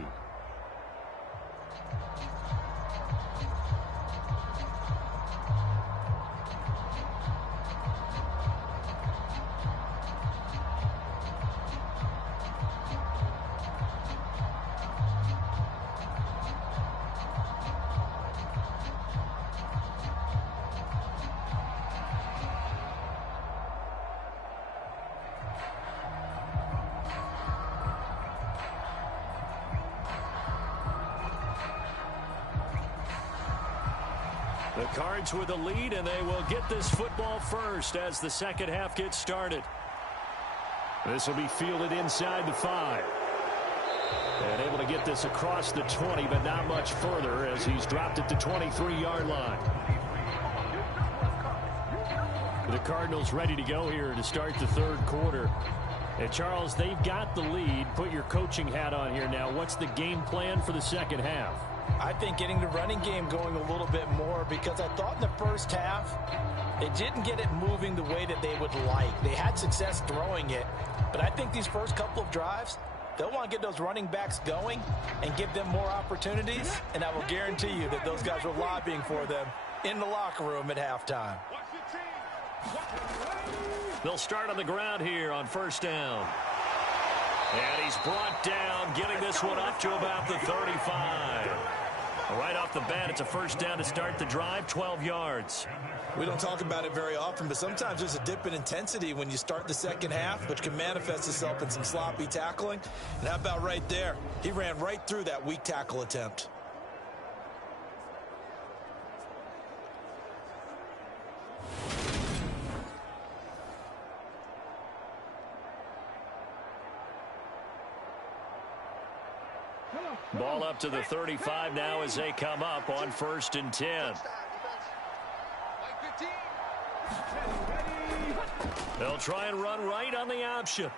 The Cards with the lead, and they will get this football first as the second half gets started. This will be fielded inside the 5. And able to get this across the 20, but not much further as he's dropped it to 23-yard line. The Cardinals ready to go here to start the third quarter. And, Charles, they've got the lead. Put your coaching hat on here now. What's the game plan for the second half? I think getting the running game going a little bit more, because I thought in the first half they didn't get it moving the way that they would like. They had success throwing it, but I think these first couple of drives, they'll want to get those running backs going and give them more opportunities, and I will guarantee you that those guys were lobbying for them in the locker room at halftime. They'll start on the ground here on first down. And he's brought down, getting this one up to about the 35. Right off the bat, it's a first down to start the drive, 12 yards. We don't talk about it very often, but sometimes there's a dip in intensity when you start the second half, which can manifest itself in some sloppy tackling. And how about right there? He ran right through that weak tackle attempt. Ball up to the 35 now as they come up on 1st and 10. They'll try and run right on the option.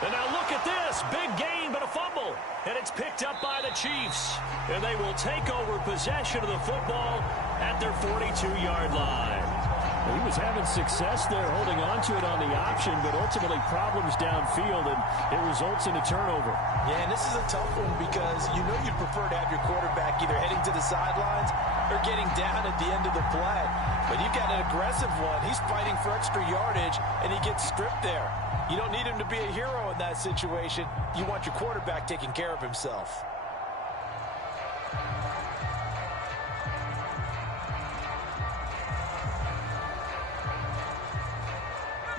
And now look at this. Big gain, but a fumble. And it's picked up by the Chiefs. And they will take over possession of the football at their 42-yard line. He was having success there holding on to it on the option, but ultimately problems downfield, and it results in a turnover. Yeah, and this is a tough one because you know you'd prefer to have your quarterback either heading to the sidelines or getting down at the end of the play. But you've got an aggressive one. He's fighting for extra yardage, and he gets stripped there. You don't need him to be a hero in that situation. You want your quarterback taking care of himself.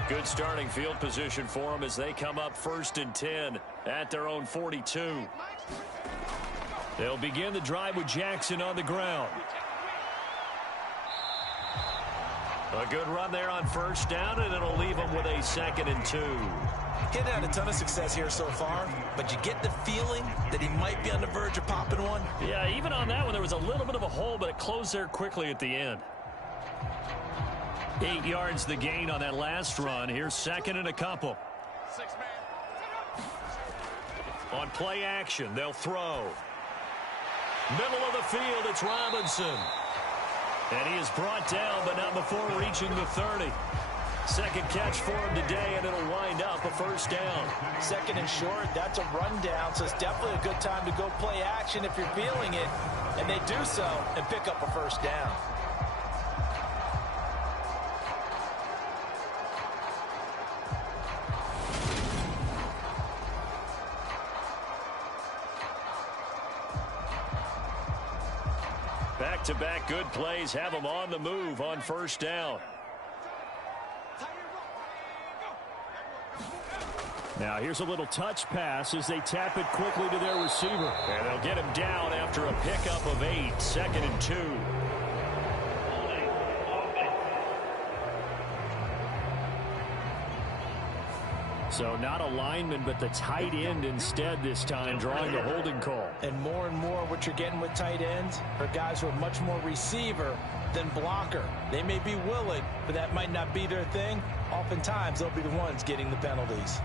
Good starting field position for them as they come up 1st and 10 at their own 42. They'll begin the drive with Jackson on the ground. A good run there on first down, and it'll leave them with a 2nd and 2. He hadn't had a ton of success here so far, but you get the feeling that he might be on the verge of popping one. Yeah, even on that one, there was a little bit of a hole, but it closed there quickly at the end. 8 yards the gain on that last run. Here's 2nd and a couple. On play action, they'll throw. Middle of the field, it's Robinson. And he is brought down, but not before reaching the 30. Second catch for him today, and it'll wind up a first down. Second and short, that's a rundown, so it's definitely a good time to go play action if you're feeling it. And they do so and pick up a first down. Back-to-back good plays have them on the move on first down. Now here's a little touch pass as they tap it quickly to their receiver. And they'll get him down after a pickup of 8. Second and 2. So not a lineman, but the tight end instead this time, drawing the holding call. And more what you're getting with tight ends are guys who are much more receiver than blocker. They may be willing, but that might not be their thing. Oftentimes, they'll be the ones getting the penalties.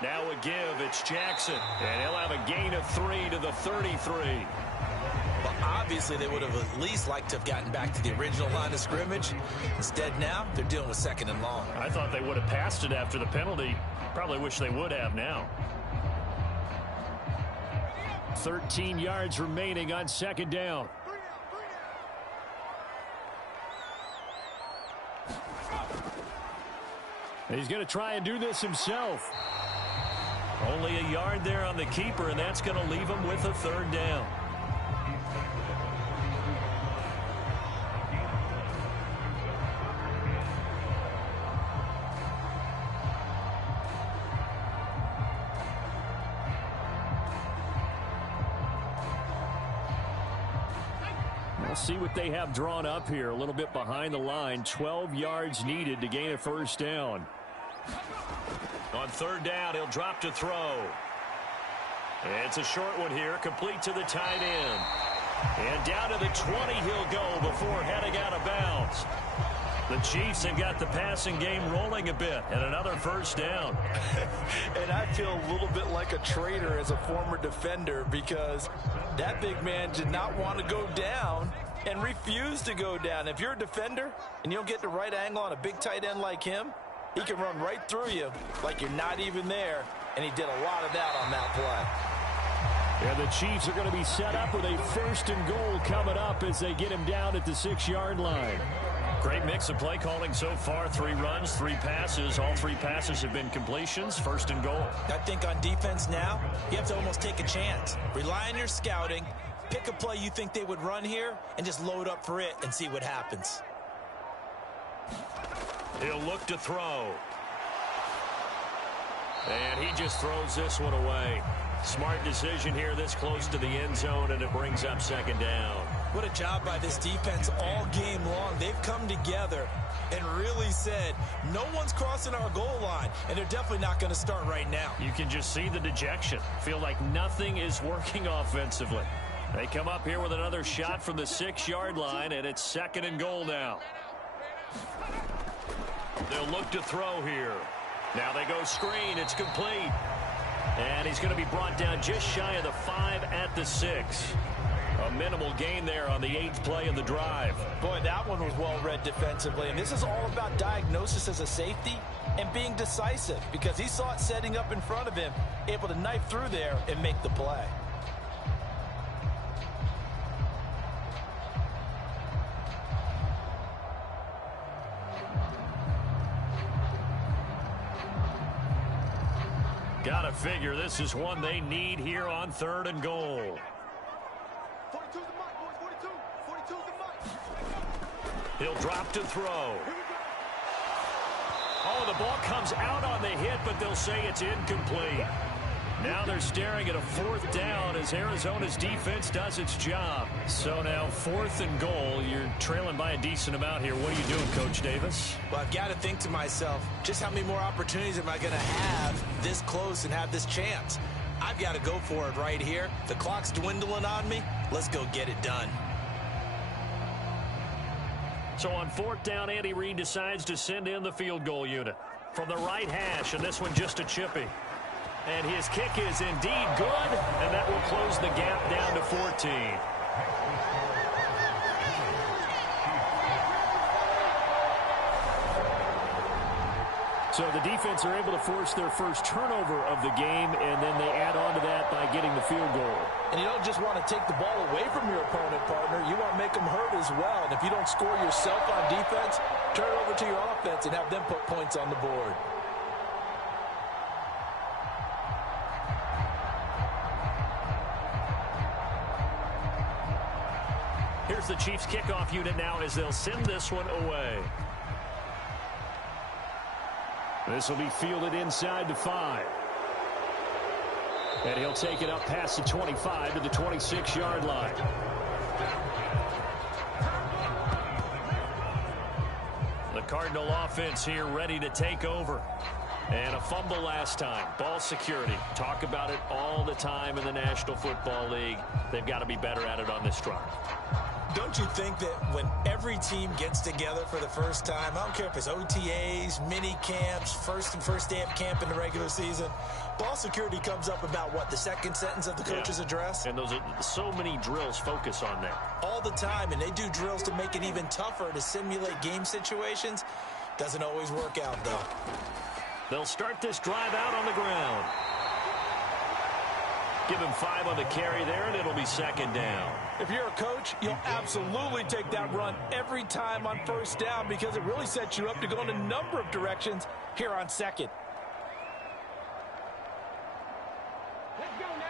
Now a give, it's Jackson. And he'll have a gain of 3 to the 33. Well, obviously, they would have at least liked to have gotten back to the original line of scrimmage. Instead, now, they're dealing with second and long. I thought they would have passed it after the penalty. Probably wish they would have now. 13 yards remaining on second down. And he's going to try and do this himself. Only a yard there on the keeper, and that's going to leave him with a third down. We'll see what they have drawn up here. A little bit behind the line. 12 yards needed to gain a first down. On third down, he'll drop to throw. It's a short one here, complete to the tight end. And down to the 20 he'll go before heading out of bounds. The Chiefs have got the passing game rolling a bit, and another first down. And I feel a little bit like a traitor as a former defender, because that big man did not want to go down and refused to go down. If you're a defender and you don't get the right angle on a big tight end like him, he can run right through you like you're not even there, and he did a lot of that on that play. Yeah, the Chiefs are going to be set up with a first and goal coming up as they get him down at the 6-yard line. Great mix of play calling so far. 3 runs, 3 passes. All 3 passes have been completions. First and goal. I think on defense now, you have to almost take a chance. Rely on your scouting. Pick a play you think they would run here and just load up for it and see what happens. He'll look to throw. And he just throws this one away. Smart decision here this close to the end zone, and it brings up second down. What a job by this defense all game long. They've come together and really said, no one's crossing our goal line, and they're definitely not going to start right now. You can just see the dejection. Feel like nothing is working offensively. They come up here with another shot from the 6-yard line, and it's second and goal now. They'll look to throw here. Now they go screen. It's complete. And he's going to be brought down just shy of the 5 at the 6. A minimal gain there on the 8th play of the drive. Boy, that one was well read defensively. And this is all about diagnosis as a safety and being decisive, because he saw it setting up in front of him, able to knife through there and make the play. Gotta figure this is one they need here on third and goal. 42's the mic, boys. 42's the mic. He'll drop to throw. Oh, the ball comes out on the hit, but they'll say it's incomplete. Now they're staring at a 4th down as Arizona's defense does its job. So now 4th and goal. You're trailing by a decent amount here. What are you doing, Coach Davis? Well, I've got to think to myself, just how many more opportunities am I going to have this close and have this chance? I've got to go for it right here. The clock's dwindling on me. Let's go get it done. So on 4th down, Andy Reid decides to send in the field goal unit from the right hash, and this one just a chippy. And his kick is indeed good, and that will close the gap down to 14. So the defense are able to force their first turnover of the game, and then they add on to that by getting the field goal. And you don't just want to take the ball away from your opponent, partner. You want to make them hurt as well. And if you don't score yourself on defense, turn it over to your offense and have them put points on the board. Here's the Chiefs kickoff unit now as they'll send this one away. This will be fielded inside the 5. And he'll take it up past the 25 to the 26-yard line. The Cardinal offense here ready to take over. And a fumble last time. Ball security. Talk about it all the time in the National Football League. They've got to be better at it on this drive. Don't you think that when every team gets together for the first time, I don't care if it's OTAs, mini camps, first day of camp in the regular season, ball security comes up about what, the second sentence of the coach's address? And those are so many drills focus on that. All the time, and they do drills to make it even tougher to simulate game situations. Doesn't always work out, though. They'll start this drive out on the ground. Give him 5 on the carry there, and it'll be second down. If you're a coach, you'll absolutely take that run every time on first down because it really sets you up to go in a number of directions here on second.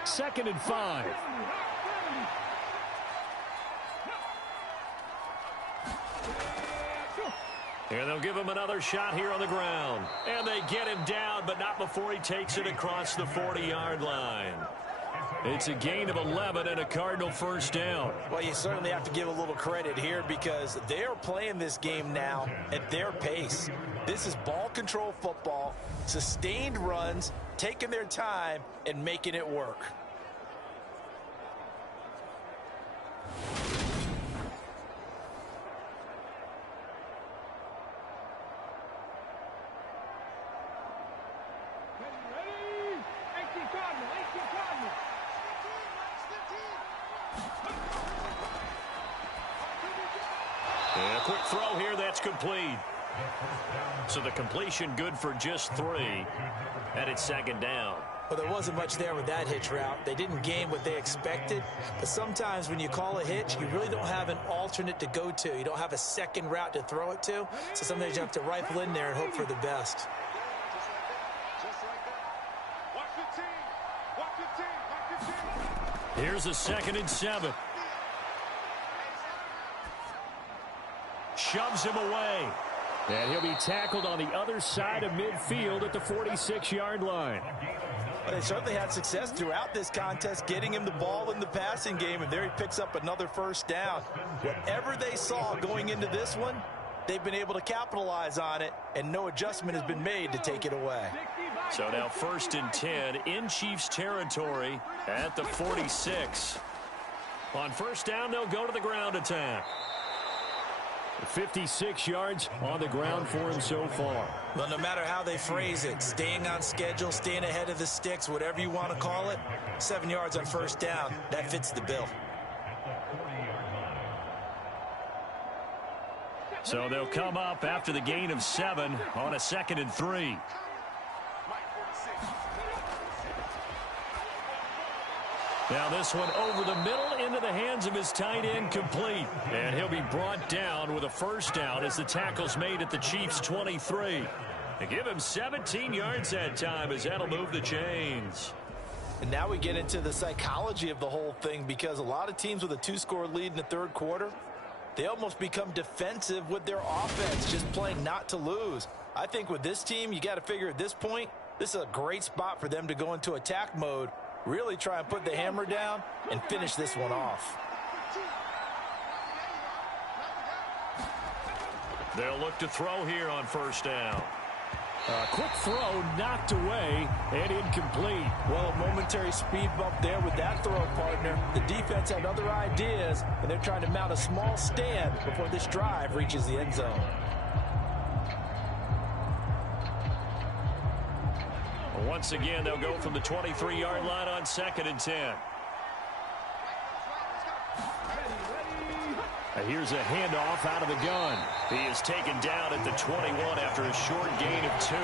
Second and 5. And they'll give him another shot here on the ground. And they get him down, but not before he takes it across the 40-yard line. It's a gain of 11 and a Cardinal first down. Well, you certainly have to give a little credit here because they're playing this game now at their pace. This is ball control football, sustained runs, taking their time, and making it work. And a quick throw here, that's complete. So the completion good for just 3. And it's second down. Well, there wasn't much there with that hitch route. They didn't gain what they expected. But sometimes when you call a hitch, you really don't have an alternate to go to. You don't have a second route to throw it to. So sometimes you have to rifle in there and hope for the best. Here's a 2nd and 7. Shoves him away. And he'll be tackled on the other side of midfield at the 46-yard line. Well, they certainly had success throughout this contest getting him the ball in the passing game, and there he picks up another first down. Whatever they saw going into this one, they've been able to capitalize on it, and no adjustment has been made to take it away. So now 1st and 10 in Chiefs territory at the 46. On first down, they'll go to the ground attack. 56 yards on the ground for him so far. Well, no matter how they phrase it, staying on schedule, staying ahead of the sticks, whatever you want to call it, 7 yards on first down, that fits the bill. So they'll come up after the gain of 7 on a 2nd and 3. Now this one over the middle into the hands of his tight end, complete. And he'll be brought down with a first down as the tackle's made at the Chiefs' 23. They give him 17 yards that time as that'll move the chains. And now we get into the psychology of the whole thing because a lot of teams with a 2-score lead in the third quarter, they almost become defensive with their offense, just playing not to lose. I think with this team, you got to figure at this point, this is a great spot for them to go into attack mode, really try and put the hammer down and finish this one off. They'll look to throw here on first down. A quick throw knocked away and incomplete. Well, a momentary speed bump there with that throw, partner. The defense had other ideas, and they're trying to mount a small stand before this drive reaches the end zone. And once again, they'll go from the 23-yard line on 2nd and 10. Here's a handoff out of the gun. He is taken down at the 21 after a short gain of 2.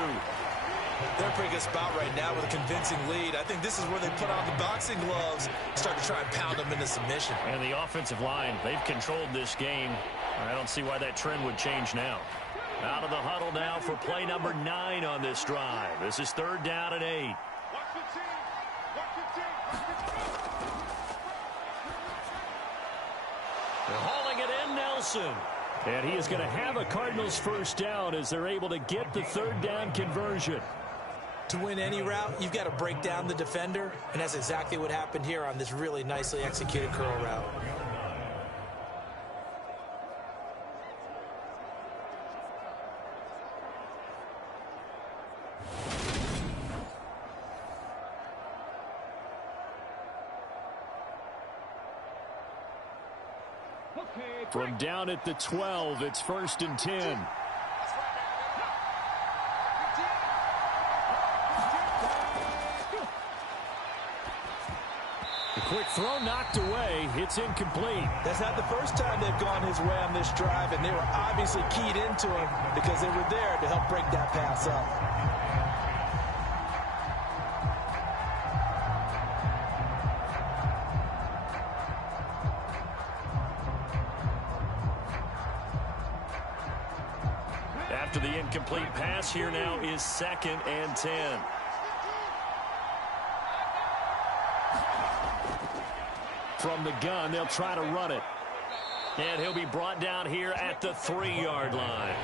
They're in a pretty good spot right now with a convincing lead. I think this is where they put on the boxing gloves, start to try and pound them into submission. And the offensive line, they've controlled this game. I don't see why that trend would change now. Out of the huddle now for play number 9 on this drive. This is 3rd down and 8. They're hauling it in, Nelson. And he is going to have a Cardinals first down as they're able to get the 3rd down conversion. To win any route, you've got to break down the defender, and that's exactly what happened here on this really nicely executed curl route. From down at the 12, it's 1st and 10. The quick throw knocked away. It's incomplete. That's not the first time they've gone his way on this drive, and they were obviously keyed into him because they were there to help break that pass up. After the incomplete pass, here now is 2nd and 10. From the gun, they'll try to run it. And he'll be brought down here at the 3-yard line.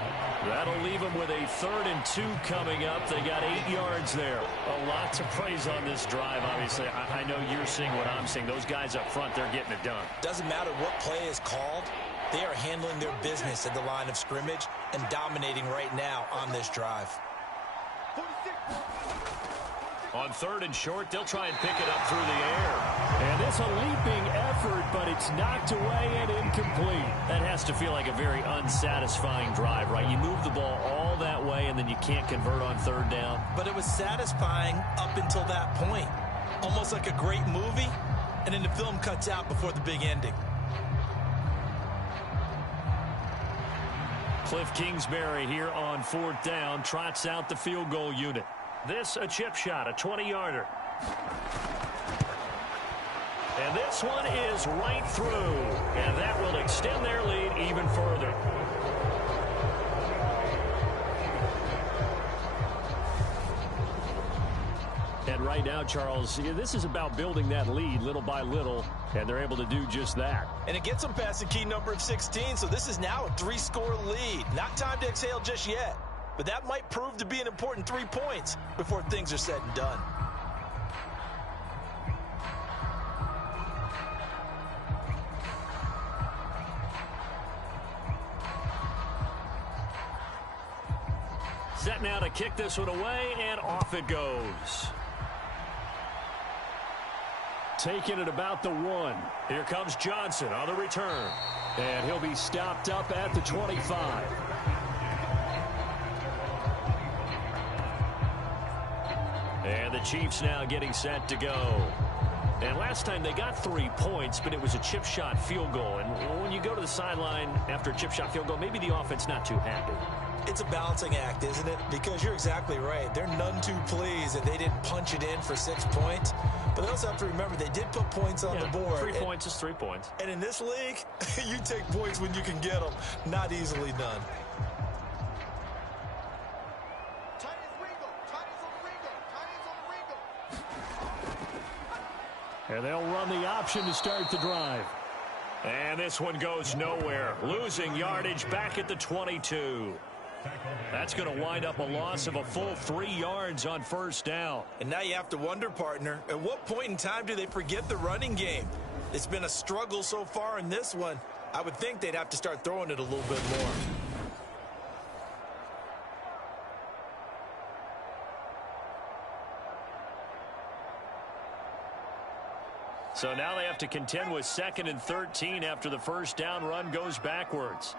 That'll leave him with a 3rd and 2 coming up. They got 8 yards there. A lot to praise on this drive, obviously. I know you're seeing what I'm seeing. Those guys up front, they're getting it done. Doesn't matter what play is called. They are handling their business at the line of scrimmage and dominating right now on this drive. On 3rd and short, they'll try and pick it up through the air. And it's a leaping effort, but it's knocked away and incomplete. That has to feel like a very unsatisfying drive, right? You move the ball all that way, and then you can't convert on 3rd down. But it was satisfying up until that point. Almost like a great movie, and then the film cuts out before the big ending. Cliff Kingsbury here on 4th down trots out the field goal unit. This a chip shot, a 20-yarder. And this one is right through. And that will extend their lead even further. And right now, Charles, this is about building that lead little by little, and they're able to do just that. And it gets them past the key number of 16, so this is now a 3-score lead. Not time to exhale just yet, but that might prove to be an important 3 points before things are said and done. Set now to kick this one away, and off it goes. Taking it about the 1. Here comes Johnson on the return. And he'll be stopped up at the 25. And the Chiefs now getting set to go. And last time they got 3 points, but it was a chip shot field goal. And when you go to the sideline after a chip shot field goal, maybe the offense not too happy. It's a balancing act, isn't it? Because you're exactly right. They're none too pleased that they didn't punch it in for 6 points. But they also have to remember they did put points on the board. 3 points is 3 points. And in this league, you take points when you can get them. Not easily done. And they'll run the option to start the drive. And this one goes nowhere. Losing yardage back at the 22. That's going to wind up a loss of a full 3 yards on 1st down. And now you have to wonder, partner, at what point in time do they forget the running game? It's been a struggle so far in this one. I would think they'd have to start throwing it a little bit more. So now they have to contend with 2nd and 13 after the 1st down run goes backwards.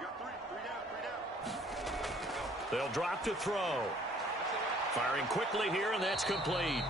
They'll drop to throw. Firing quickly here, and that's complete.